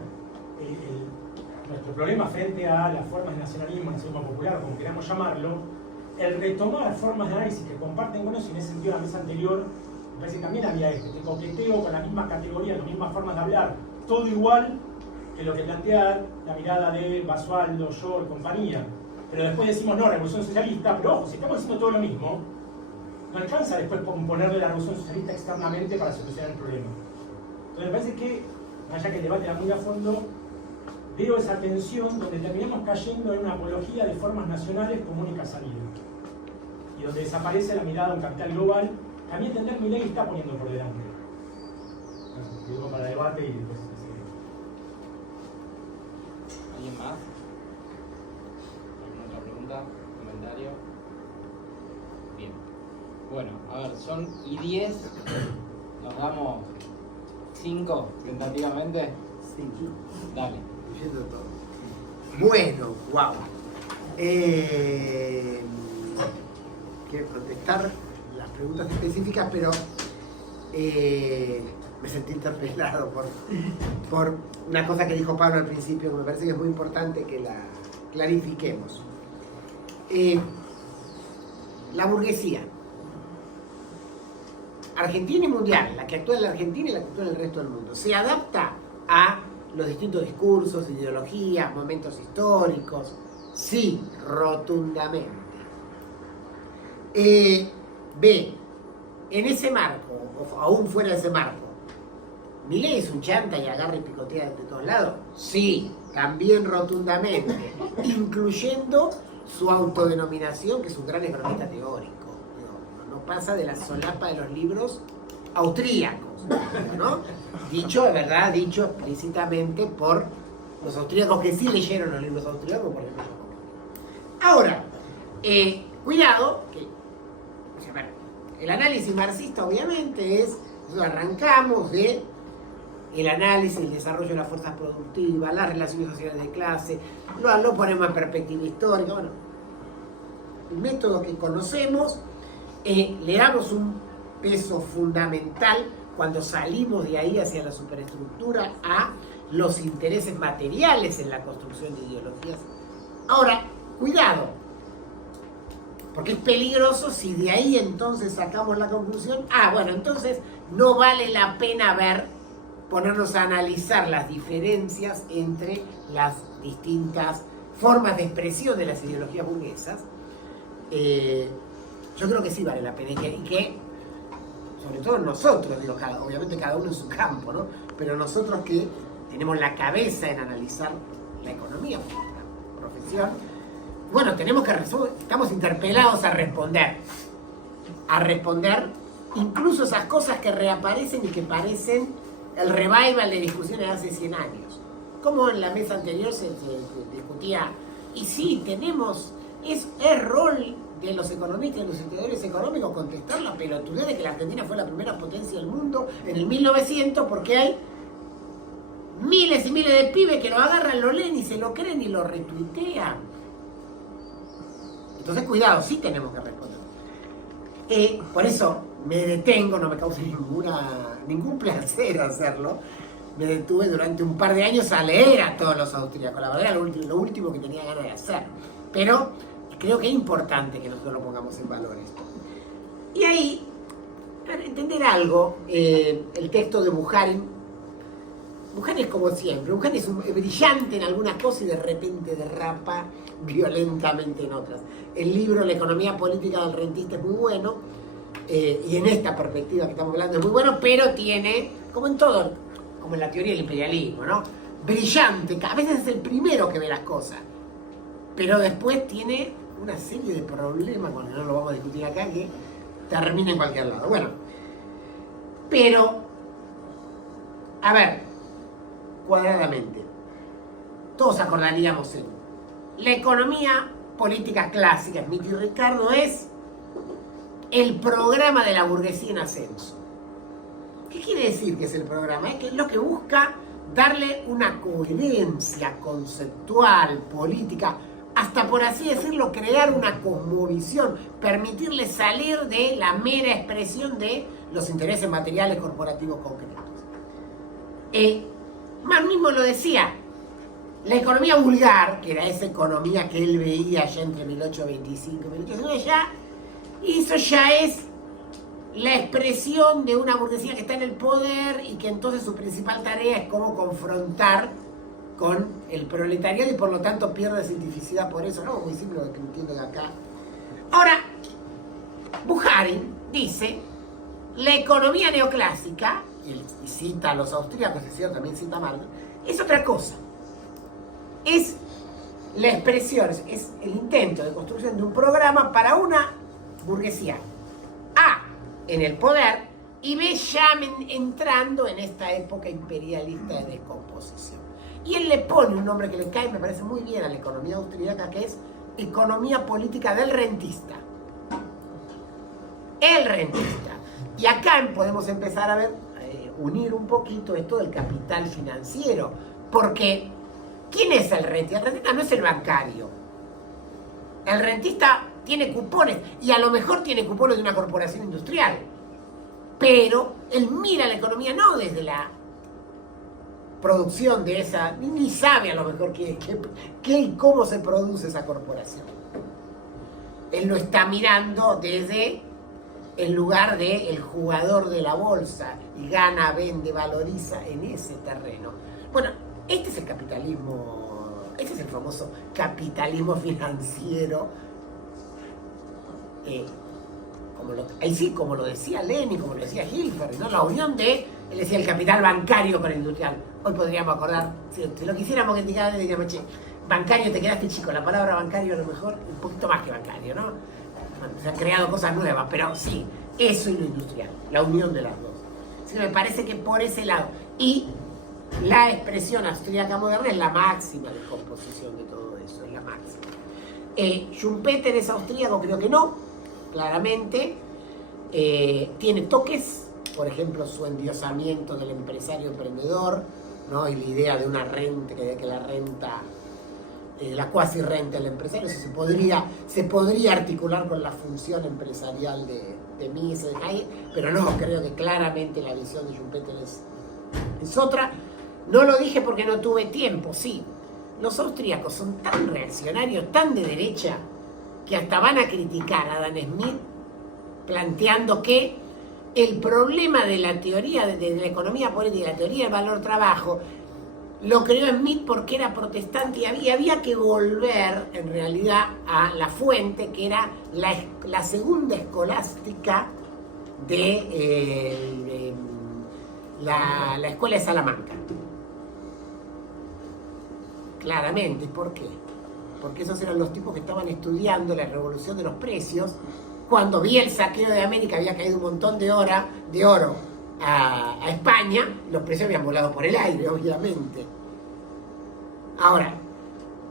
nuestro problema frente a las formas de nacionalismo popular, o como queramos llamarlo, el retomar formas de análisis que comparten con eso, y en ese sentido la mesa anterior, me parece que también había este coqueteo con la misma categoría, las mismas formas de hablar, todo igual que lo que plantea la mirada de Basualdo, yo y compañía. Pero después decimos, no, revolución socialista, pero ojo, si estamos diciendo todo lo mismo, no alcanza después ponerle la revolución socialista externamente para solucionar el problema. Entonces me parece que, más allá que el debate era muy a fondo, veo esa tensión donde terminamos cayendo en una apología de formas nacionales como única salida. Y donde desaparece la mirada de un capital global, que a mi entender Milei está poniendo por delante. Digo para debate y después... ¿Alguien más? ¿Alguna otra pregunta? ¿Comentario? Bien. Bueno, a ver, son y 10. Nos damos 5 tentativamente. Sí, Dale. incluyendo todo. Bueno, wow. Quiero contestar las preguntas específicas, pero me sentí interpelado por una cosa que dijo Pablo al principio, que me parece que es muy importante que la clarifiquemos. La burguesía argentina y mundial, la que actúa en la Argentina y la que actúa en el resto del mundo, se adapta a los distintos discursos, ideologías, momentos históricos. Sí, rotundamente. B, en ese marco, o aún fuera de ese marco, ¿Milei es un chanta y agarra y picotea de todos lados? Sí, también rotundamente, incluyendo su autodenominación, que es un gran economista teórico. No pasa de la solapa de los libros austríacos, ¿no? Dicho, de verdad, dicho explícitamente por los austríacos que sí leyeron los libros austríacos, por ejemplo. Ahora, cuidado, que o sea, bueno, el análisis marxista obviamente es, arrancamos de el análisis, el desarrollo de las fuerzas productivas, las relaciones sociales de clase, lo ponemos en perspectiva histórica, bueno, el método que conocemos, le damos un peso fundamental cuando salimos de ahí hacia la superestructura a los intereses materiales en la construcción de ideologías. Ahora, cuidado, porque es peligroso si de ahí entonces sacamos la conclusión, bueno, entonces no vale la pena ponernos a analizar las diferencias entre las distintas formas de expresión de las ideologías burguesas. Yo creo que sí vale la pena y que sobre todo nosotros, digo, obviamente cada uno en su campo, ¿no? Pero nosotros que tenemos la cabeza en analizar la economía, la profesión, bueno, estamos interpelados a responder incluso esas cosas que reaparecen y que parecen el revival de discusiones de hace 100 años. Como en la mesa anterior se discutía, y sí, es rol de los economistas y los estudiadores económicos contestar la pelotudez de que la Argentina fue la primera potencia del mundo en el 1900, porque hay miles y miles de pibes que lo agarran, lo leen y se lo creen y lo retuitean. Entonces, cuidado, sí tenemos que responder. Por eso me detengo, no me causa ningún placer hacerlo. Me detuve durante un par de años a leer a todos los austríacos. La verdad era lo último que tenía ganas de hacer. Pero creo que es importante que nosotros lo pongamos en valor esto. Y ahí, para entender algo, el texto de Bukharin. Bukharin es como siempre. Bukharin es brillante en algunas cosas y de repente derrapa violentamente en otras. El libro La economía política del rentista es muy bueno, y en esta perspectiva que estamos hablando es muy bueno, pero tiene, como en todo, como en la teoría del imperialismo, ¿no? Brillante, a veces es el primero que ve las cosas, pero después tiene una serie de problemas, bueno, no lo vamos a discutir acá, que termina en cualquier lado. Bueno, pero, a ver, cuadradamente, todos acordaríamos en la economía política clásica, Smith y Ricardo, es el programa de la burguesía en ascenso. ¿Qué quiere decir que es el programa? Es que es lo que busca darle una coherencia conceptual, política, hasta por así decirlo, crear una cosmovisión, permitirle salir de la mera expresión de los intereses materiales corporativos concretos. Más mismo lo decía, la economía vulgar, que era esa economía que él veía ya entre 1825 y 1850, eso ya es la expresión de una burguesía que está en el poder y que entonces su principal tarea es cómo confrontar con el proletariado y por lo tanto pierde cientificidad por eso, ¿no? Muy simple lo que entiendo de acá. Ahora, Bukharin dice, la economía neoclásica, y cita a los austríacos, es cierto, también cita a Marx, es otra cosa. Es la expresión, es el intento de construcción de un programa para una burguesía A, en el poder, y B, ya entrando en esta época imperialista de descomposición. Y él le pone un nombre que le cae, me parece muy bien a la economía austríaca, que es economía política del rentista. El rentista. Y acá podemos empezar a ver, unir un poquito esto del capital financiero, porque ¿quién es el rentista? El rentista no es el bancario. El rentista tiene cupones, y a lo mejor tiene cupones de una corporación industrial, pero él mira la economía no desde la producción de esa, ni sabe a lo mejor qué y cómo se produce esa corporación. Él lo está mirando desde el lugar del jugador de la bolsa, y gana, vende, valoriza en ese terreno. Bueno, este es el capitalismo, este es el famoso capitalismo financiero, como lo decía Lenin, como lo decía Hilfer, ¿no? La unión de, él decía, el capital bancario con el industrial. Hoy podríamos acordar, si lo quisiéramos criticar, diríamos, che, bancario, te quedaste chico, la palabra bancario a lo mejor un poquito más que bancario, ¿no? Bueno, se han creado cosas nuevas, pero sí, eso y lo industrial, la unión de las dos. Sí, me parece que por ese lado, y la expresión austríaca moderna es la máxima descomposición de todo eso, es la máxima. Schumpeter es austríaco, creo que no, claramente. Tiene toques, por ejemplo, su endiosamiento del empresario emprendedor, ¿no? Y la idea de una renta, que la renta, la cuasi renta del empresario, eso se podría articular con la función empresarial de Mises, pero no, creo que claramente la visión de Schumpeter es otra. No lo dije porque no tuve tiempo, sí. Los austríacos son tan reaccionarios, tan de derecha, que hasta van a criticar a Adam Smith planteando que el problema de la teoría de la economía política, la teoría del valor trabajo, lo creó Smith porque era protestante y había que volver en realidad a la fuente, que era la segunda escolástica de la escuela de Salamanca. Claramente, ¿por qué? Porque esos eran los tipos que estaban estudiando la revolución de los precios. Cuando vi el saqueo de América, había caído un montón de oro a España, los precios habían volado por el aire, obviamente. Ahora,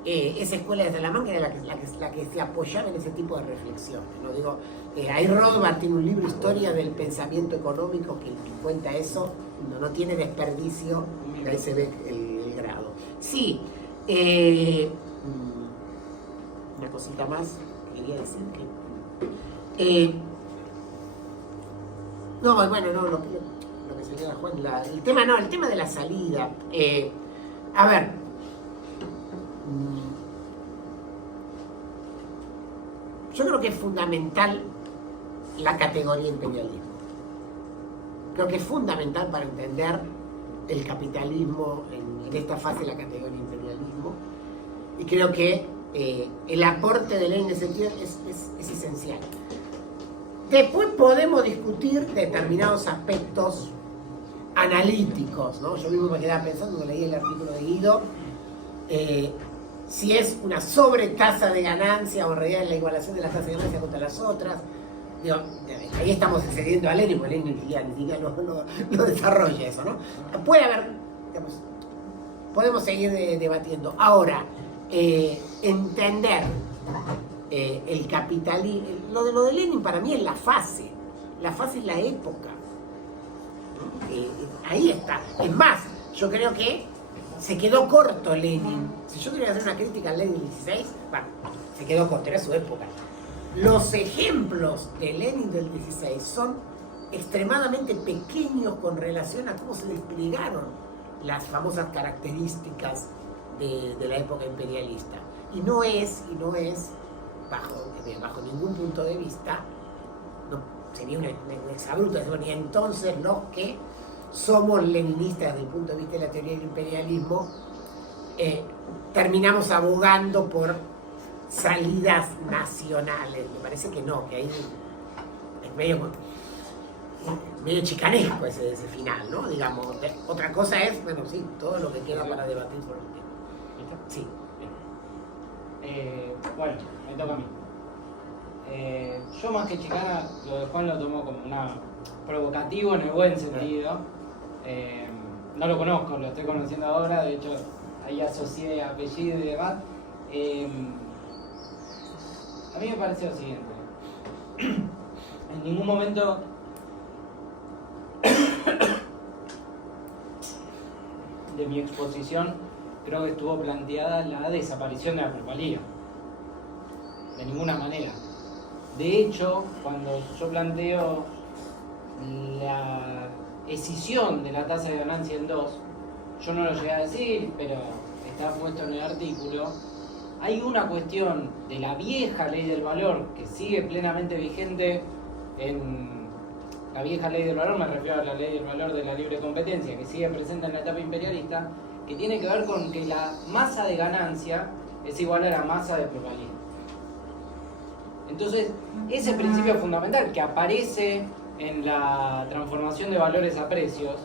esa escuela de Salamanca era la que se apoyaba en ese tipo de reflexiones, ¿no? Digo, ahí Rothbard tiene un libro, Historia del Pensamiento Económico, que cuenta eso, no tiene desperdicio, ahí se ve el grado. Sí, una cosita más, quería decir que... lo que señala Juan, el tema de la salida. A ver, yo creo que es fundamental la categoría imperialismo. Creo que es fundamental para entender el capitalismo en esta fase de la categoría imperialismo. Y creo que el aporte de Lenin en ese sentido es esencial. Después podemos discutir determinados aspectos analíticos, ¿no? Yo mismo me quedaba pensando cuando leí el artículo de Guido, si es una sobretasa de ganancia o en realidad es la igualación de las tasas de ganancia contra las otras. Digo, ahí estamos excediendo a Lenin, porque Lenin ni siquiera no desarrolla eso, ¿no? Puede haber, digamos, podemos seguir debatiendo. Ahora, entender el capitalismo, lo de Lenin para mí es la fase es la época. Ahí está. Es más, yo creo que se quedó corto Lenin. Si yo quería hacer una crítica al Lenin 16, bueno, se quedó corto, era su época. Los ejemplos de Lenin del 16 son extremadamente pequeños con relación a cómo se desplegaron las famosas características de la época imperialista. Y no es bajo ningún punto de vista, no, sería un exabrupto, ni entonces los que somos leninistas desde el punto de vista de la teoría del imperialismo, terminamos abogando por salidas nacionales. Me parece que no, que ahí es medio chicanesco ese final, ¿no? Digamos, otra cosa es, bueno, sí, todo lo que queda para debatir por el tema. ¿Listo? Sí. Bueno, me toca a mí. Yo más que chicana, lo de Juan lo tomo como una provocativo en el buen sentido. No lo conozco, lo estoy conociendo ahora, de hecho ahí asocié apellido y demás. A mí me pareció lo siguiente. En ningún momento de mi exposición creo que estuvo planteada la desaparición de la plusvalía. De ninguna manera. De hecho, cuando yo planteo la escisión de la tasa de ganancia en 2, yo no lo llegué a decir, pero está puesto en el artículo, hay una cuestión de la vieja ley del valor que sigue plenamente vigente en la vieja ley del valor, me refiero a la ley del valor de la libre competencia, que sigue presente en la etapa imperialista, que tiene que ver con que la masa de ganancia es igual a la masa de plusvalía. Entonces, ese principio fundamental que aparece en la transformación de valores a precios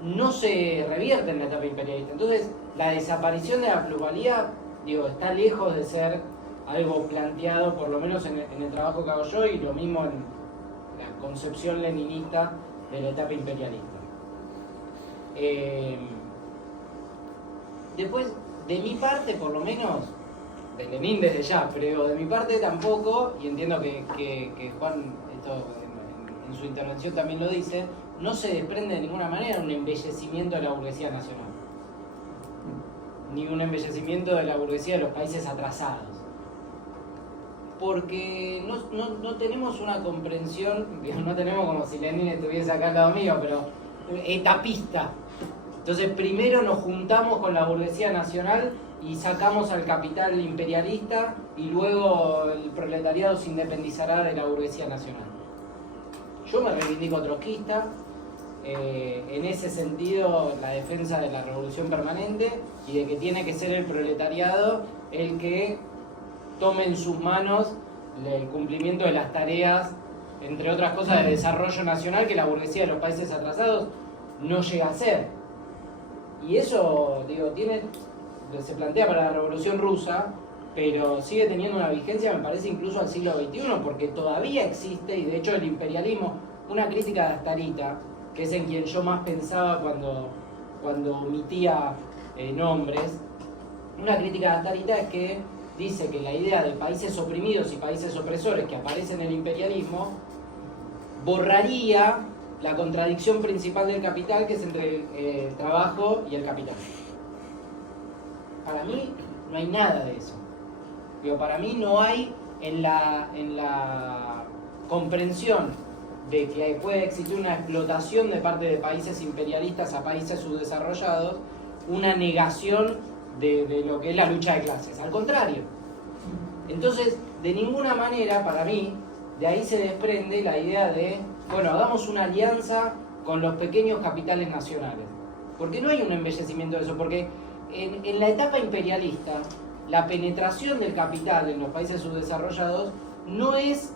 no se revierte en la etapa imperialista. Entonces, la desaparición de la plusvalía, digo, está lejos de ser algo planteado, por lo menos en el trabajo que hago yo, y lo mismo en la concepción leninista de la etapa imperialista. Después, de mi parte, por lo menos, de Lenin desde ya, pero de mi parte tampoco, y entiendo que Juan esto en su intervención también lo dice, no se desprende de ninguna manera un embellecimiento de la burguesía nacional, ni un embellecimiento de la burguesía de los países atrasados, porque no tenemos una comprensión, no tenemos como si Lenin estuviese acá al lado mío, pero etapista. Entonces primero nos juntamos con la burguesía nacional y sacamos al capital imperialista y luego el proletariado se independizará de la burguesía nacional. Yo me reivindico trotskista, en ese sentido la defensa de la revolución permanente y de que tiene que ser el proletariado el que tome en sus manos el cumplimiento de las tareas, entre otras cosas, de desarrollo nacional que la burguesía de los países atrasados no llega a hacer. Y eso, digo, se plantea para la Revolución Rusa, pero sigue teniendo una vigencia, me parece, incluso al siglo XXI, porque todavía existe, y de hecho el imperialismo, una crítica de Astarita, que es en quien yo más pensaba cuando omitía nombres, una crítica de Astarita es que dice que la idea de países oprimidos y países opresores que aparece en el imperialismo borraría la contradicción principal del capital, que es entre el trabajo y el capital. Para mí no hay nada de eso. Digo, para mí no hay en la comprensión de que puede existir una explotación de parte de países imperialistas a países subdesarrollados, una negación de lo que es la lucha de clases. Al contrario. Entonces, de ninguna manera, para mí, de ahí se desprende la idea de, bueno, hagamos una alianza con los pequeños capitales nacionales. Porque no hay un embellecimiento de eso, porque en la etapa imperialista, la penetración del capital en los países subdesarrollados no es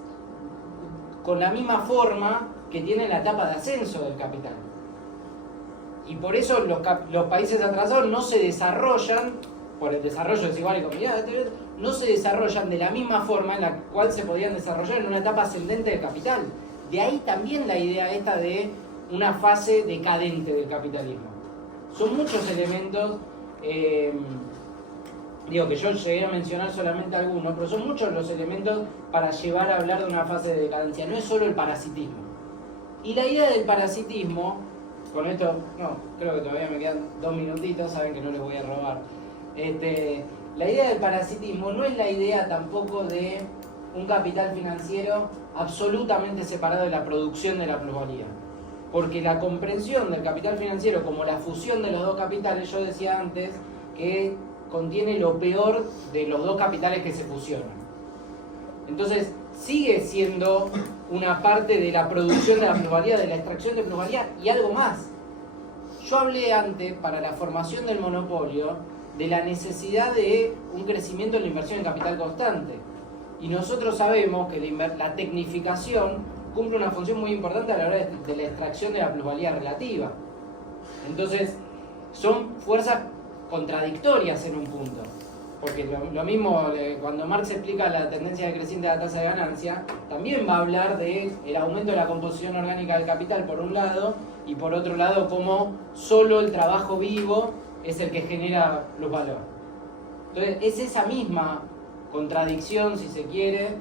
con la misma forma que tiene la etapa de ascenso del capital. Y por eso los países atrasados no se desarrollan, por el desarrollo desigual y comunidad, no se desarrollan de la misma forma en la cual se podían desarrollar en una etapa ascendente del capital. De ahí también la idea esta de una fase decadente del capitalismo. Son muchos elementos, digo que yo llegué a mencionar solamente algunos, pero son muchos los elementos para llevar a hablar de una fase de decadencia. No es solo el parasitismo. Y la idea del parasitismo, con esto, no, creo que todavía me quedan 2 minutitos, saben que no les voy a robar. La idea del parasitismo no es la idea tampoco de un capital financiero absolutamente separado de la producción de la plusvalía. Porque la comprensión del capital financiero como la fusión de los dos capitales, yo decía antes que contiene lo peor de los dos capitales que se fusionan. Entonces, sigue siendo una parte de la producción de la plusvalía, de la extracción de plusvalía y algo más. Yo hablé antes, para la formación del monopolio, de la necesidad de un crecimiento en la inversión en capital constante. Y nosotros sabemos que la tecnificación cumple una función muy importante a la hora de la extracción de la plusvalía relativa. Entonces, son fuerzas contradictorias en un punto. Porque lo mismo, cuando Marx explica la tendencia decreciente de la tasa de ganancia, también va a hablar del aumento de la composición orgánica del capital por un lado, y por otro lado cómo solo el trabajo vivo es el que genera los valores. Entonces es esa misma contradicción, si se quiere,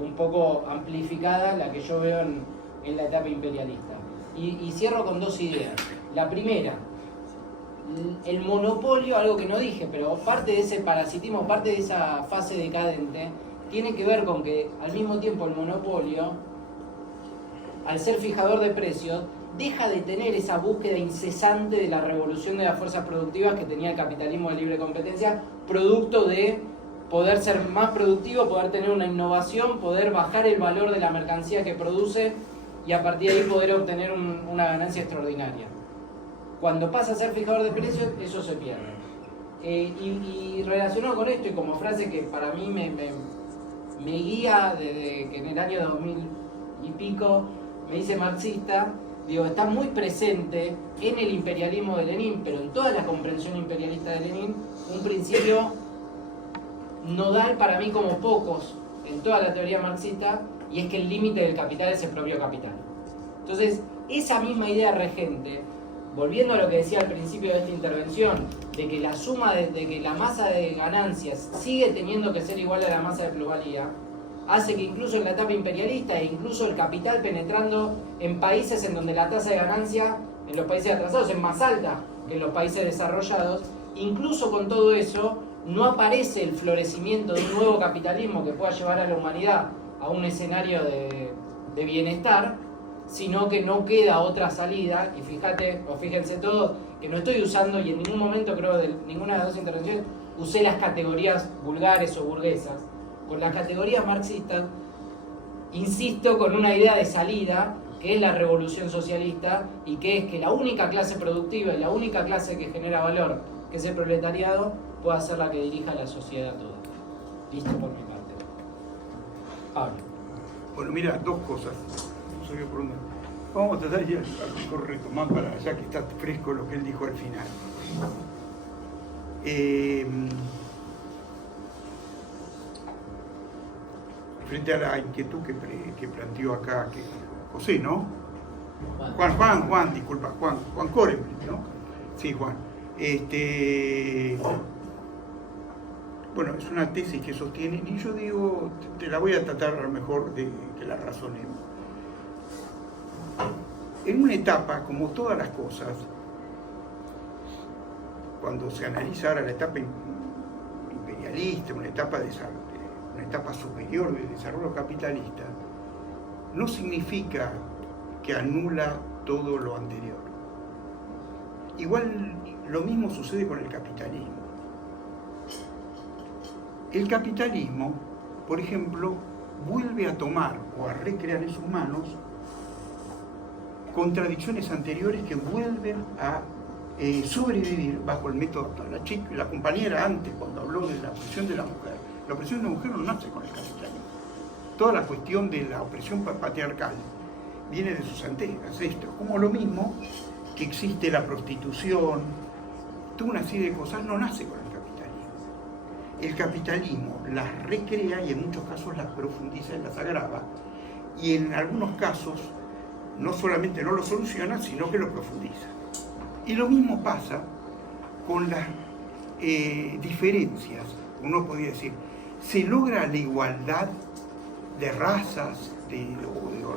un poco amplificada, la que yo veo en la etapa imperialista. Y cierro con 2 ideas. La primera, el monopolio, algo que no dije, pero parte de ese parasitismo, parte de esa fase decadente, tiene que ver con que al mismo tiempo el monopolio, al ser fijador de precios, deja de tener esa búsqueda incesante de la revolución de las fuerzas productivas que tenía el capitalismo de libre competencia, producto de poder ser más productivo, poder tener una innovación, poder bajar el valor de la mercancía que produce y a partir de ahí poder obtener una ganancia extraordinaria. Cuando pasa a ser fijador de precios, eso se pierde. Y relacionado con esto, y como frase que para mí me guía desde que en el año 2000 y pico me hice marxista, digo, está muy presente en el imperialismo de Lenin, pero en toda la comprensión imperialista de Lenin, un principio nodal para mí como pocos en toda la teoría marxista, y es que el límite del capital es el propio capital. Entonces, esa misma idea regente, volviendo a lo que decía al principio de esta intervención, de que la suma de que la masa de ganancias sigue teniendo que ser igual a la masa de plusvalía, hace que incluso en la etapa imperialista e incluso el capital penetrando en países en donde la tasa de ganancia en los países atrasados es más alta que en los países desarrollados, incluso con todo eso no aparece el florecimiento de un nuevo capitalismo que pueda llevar a la humanidad a un escenario de bienestar, sino que no queda otra salida. Y fíjate, o fíjense todos, que no estoy usando, y en ningún momento creo de ninguna de las 2 intervenciones usé las categorías vulgares o burguesas. Con las categorías marxistas insisto con una idea de salida, que es la revolución socialista, y que es que la única clase productiva y la única clase que genera valor, que es el proletariado, pueda ser la que dirija la sociedad toda. Listo por mi parte. Pablo. Bueno, mira, 2 cosas. No sabía por dónde. Vamos a tratar ya a lo mejor retomar para ya que está fresco lo que él dijo al final. Frente a la inquietud que planteó acá que José, ¿no? Juan, disculpa, Juan Korenbrink, ¿no? Sí, Juan. Bueno, es una tesis que sostienen y yo digo, te la voy a tratar a lo mejor de que la razonemos. En una etapa, como todas las cosas, cuando se analiza ahora la etapa imperialista, una etapa superior del desarrollo capitalista, no significa que anula todo lo anterior. Igual lo mismo sucede con el capitalismo. El capitalismo, por ejemplo, vuelve a tomar o a recrear en sus manos contradicciones anteriores que vuelven a sobrevivir bajo el método. La compañera antes, cuando habló de la opresión de la mujer, la opresión de la mujer no nace con el capitalismo. Toda la cuestión de la opresión patriarcal viene de sus ancestros, como lo mismo que existe la prostitución, toda una serie de cosas no nace con el capitalismo. El capitalismo las recrea y en muchos casos las profundiza y las agrava, y en algunos casos no solamente no lo soluciona, sino que lo profundiza. Y lo mismo pasa con las diferencias. Uno podría decir, se logra la igualdad de razas,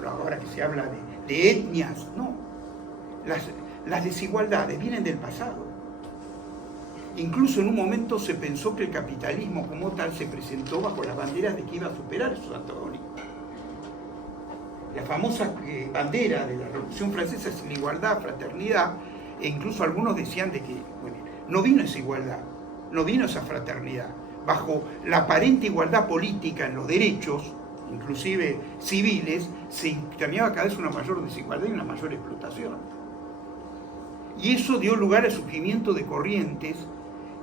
ahora que se habla de de etnias, no. Las desigualdades vienen del pasado. Incluso en un momento se pensó que el capitalismo como tal se presentó bajo las banderas de que iba a superar esos antagonismos. La famosa bandera de la Revolución Francesa es la igualdad, fraternidad, e incluso algunos decían de que no vino esa igualdad, no vino esa fraternidad. Bajo la aparente igualdad política en los derechos, inclusive civiles, se extrañaba cada vez una mayor desigualdad y una mayor explotación. Y eso dio lugar al surgimiento de corrientes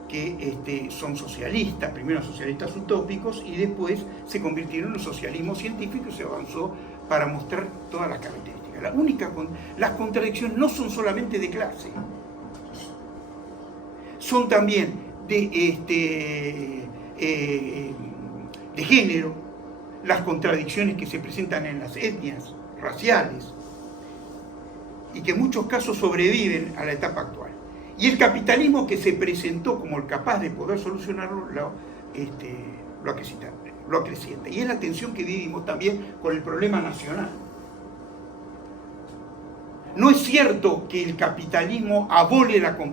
que son socialistas, primero socialistas utópicos, y después se convirtieron en un socialismo científico y se avanzó para mostrar todas las características. Las contradicciones no son solamente de clase, son también de género, las contradicciones que se presentan en las etnias raciales y que en muchos casos sobreviven a la etapa actual. Y el capitalismo que se presentó como el capaz de poder solucionarlo lo acrecienta. Y es la tensión que vivimos también con el problema nacional. No es cierto que el capitalismo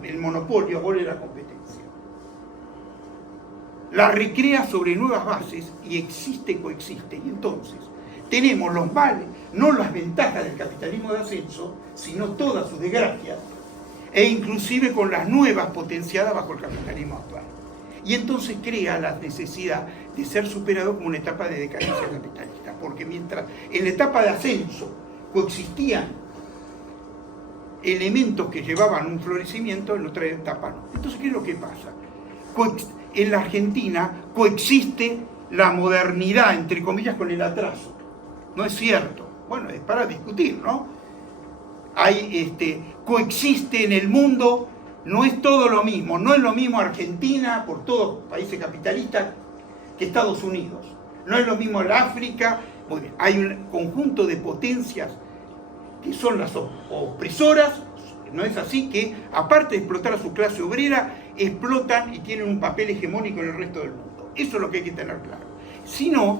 el monopolio abole la competencia. La recrea sobre nuevas bases y coexiste. Y entonces tenemos los males, no las ventajas del capitalismo de ascenso, sino todas sus desgracias, e inclusive con las nuevas potenciadas bajo el capitalismo actual. Y entonces crea la necesidad de ser superado como una etapa de decadencia capitalista, porque mientras en la etapa de ascenso coexistían elementos que llevaban un florecimiento, en otra etapa no. Entonces, ¿qué es lo que pasa? En la Argentina coexiste la modernidad, entre comillas, con el atraso. No es cierto. Bueno, es para discutir, ¿no? Coexiste en el mundo, no es todo lo mismo. No es lo mismo Argentina, por todos los países capitalistas, que Estados Unidos. No es lo mismo el África. Muy bien. Hay un conjunto de potencias que son las opresoras, no es así, que aparte de explotar a su clase obrera, explotan y tienen un papel hegemónico en el resto del mundo. Eso es lo que hay que tener claro. Si no,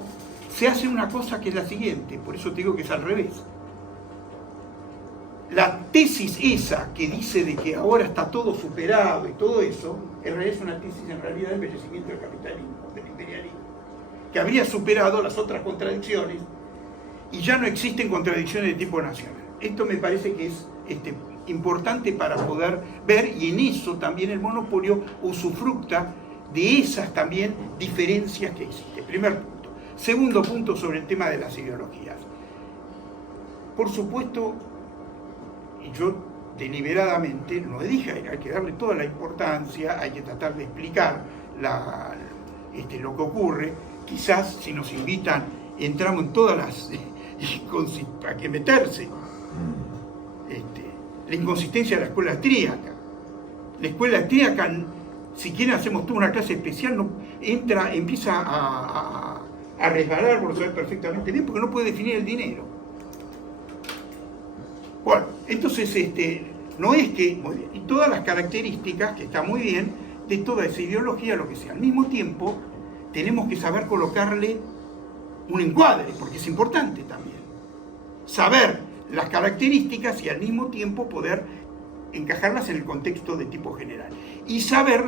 se hace una cosa que es la siguiente, por eso te digo que es al revés. La tesis esa que dice de que ahora está todo superado y todo eso, en realidad es una tesis en realidad de embellecimiento del capitalismo, del imperialismo, que habría superado las otras contradicciones y ya no existen contradicciones de tipo nacional. Esto me parece que es importante para poder ver, y en eso también el monopolio usufructa de esas también diferencias que existen. Primer punto. Segundo punto sobre el tema de las ideologías. Por supuesto, yo deliberadamente no dije, hay que darle toda la importancia, hay que tratar de explicar lo que ocurre. Quizás si nos invitan, entramos en todas las... hay que meterse. La inconsistencia de la escuela austríaca. La escuela austríaca, si quieren hacemos toda una clase especial, empieza a resbalar, por lo saber perfectamente bien, porque no puede definir el dinero. Bueno, entonces no es que, muy bien, y todas las características, que está muy bien, de toda esa ideología, lo que sea. Al mismo tiempo, tenemos que saber colocarle un encuadre, porque es importante también. Saber las características y al mismo tiempo poder encajarlas en el contexto de tipo general. Y saber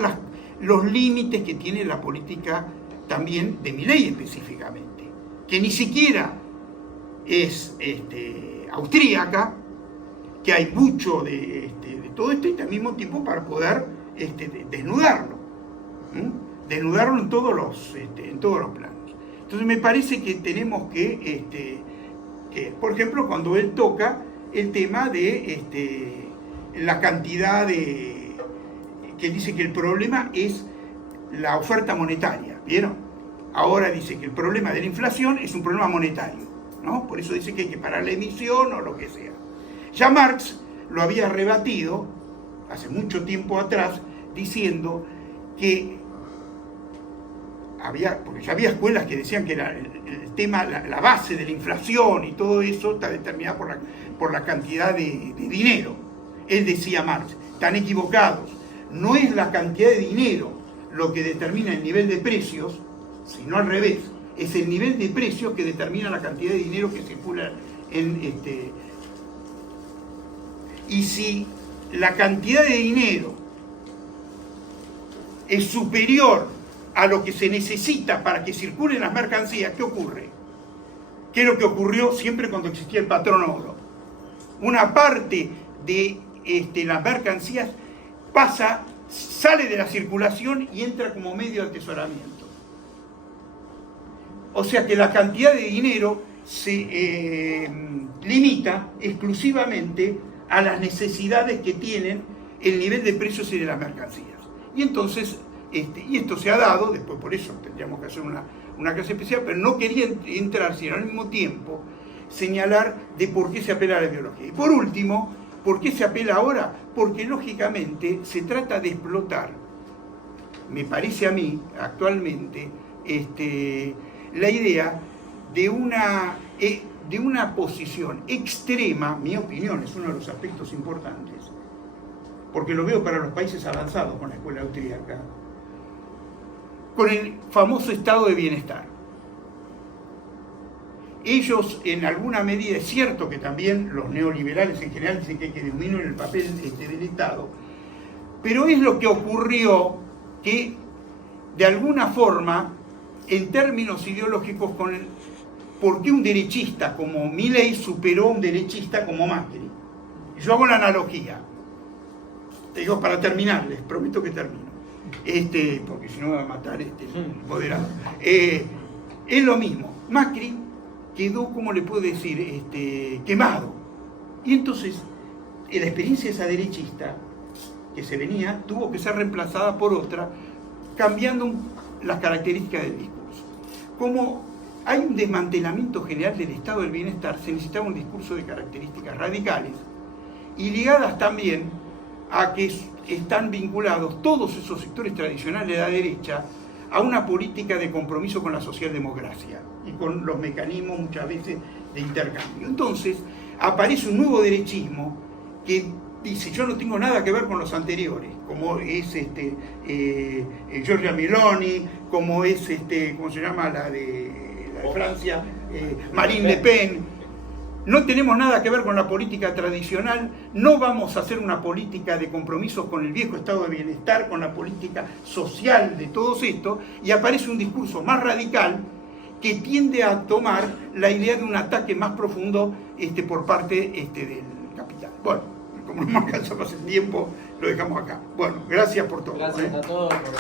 los límites que tiene la política también de Milei específicamente, que ni siquiera es austríaca, que hay mucho de todo esto y al mismo tiempo para poder desnudarlo. Desnudarlo en todos los planos. Entonces me parece que tenemos que por ejemplo, cuando él toca el tema de la cantidad de... que dice que el problema es la oferta monetaria, ¿vieron? Ahora dice que el problema de la inflación es un problema monetario, ¿no? Por eso dice que hay que parar la emisión o lo que sea. Ya Marx lo había rebatido hace mucho tiempo atrás, diciendo que porque ya había escuelas que decían que el tema, la base de la inflación y todo eso está determinada por la cantidad de dinero. Él decía, Marx, están equivocados, no es la cantidad de dinero lo que determina el nivel de precios, sino al revés, es el nivel de precios que determina la cantidad de dinero que circula Y si la cantidad de dinero es superior a lo que se necesita para que circulen las mercancías, ¿qué ocurre? ¿Qué es lo que ocurrió siempre cuando existía el patrón oro? Una parte de las mercancías sale de la circulación y entra como medio de atesoramiento. O sea que la cantidad de dinero se limita exclusivamente a las necesidades que tienen el nivel de precios y de las mercancías. Y entonces, y esto se ha dado, después por eso tendríamos que hacer una clase especial, pero no quería entrar, sino al mismo tiempo señalar de por qué se apela a la biología. Y por último, ¿por qué se apela ahora? Porque lógicamente se trata de explotar, me parece a mí actualmente, la idea de una posición extrema, mi opinión es uno de los aspectos importantes, porque lo veo para los países avanzados con la escuela austríaca, con el famoso estado de bienestar. Ellos, en alguna medida, es cierto que también los neoliberales en general dicen que hay que disminuir el papel del Estado, pero es lo que ocurrió que, de alguna forma, en términos ideológicos, ¿por qué un derechista como Milei superó a un derechista como Macri? Yo hago la analogía. Te digo, para terminar, les prometo que termino. Porque si no me va a matar el moderado. Es lo mismo. Macri quedó, ¿cómo le puedo decir? Quemado. Y entonces, la experiencia de esa derechista que se venía tuvo que ser reemplazada por otra, cambiando las características del discurso. Como hay un desmantelamiento general del estado del bienestar, se necesitaba un discurso de características radicales y ligadas también a que están vinculados todos esos sectores tradicionales de la derecha a una política de compromiso con la socialdemocracia y con los mecanismos muchas veces de intercambio. Entonces aparece un nuevo derechismo que dice: yo no tengo nada que ver con los anteriores, como es Giorgia Meloni, como es ¿cómo se llama? la de Francia, Marine Le Pen. No tenemos nada que ver con la política tradicional, no vamos a hacer una política de compromiso con el viejo estado de bienestar, con la política social de todos estos, y aparece un discurso más radical que tiende a tomar la idea de un ataque más profundo por parte del capital. Bueno, como no alcanza más el tiempo, lo dejamos acá. Bueno, gracias por todo. Gracias a todos por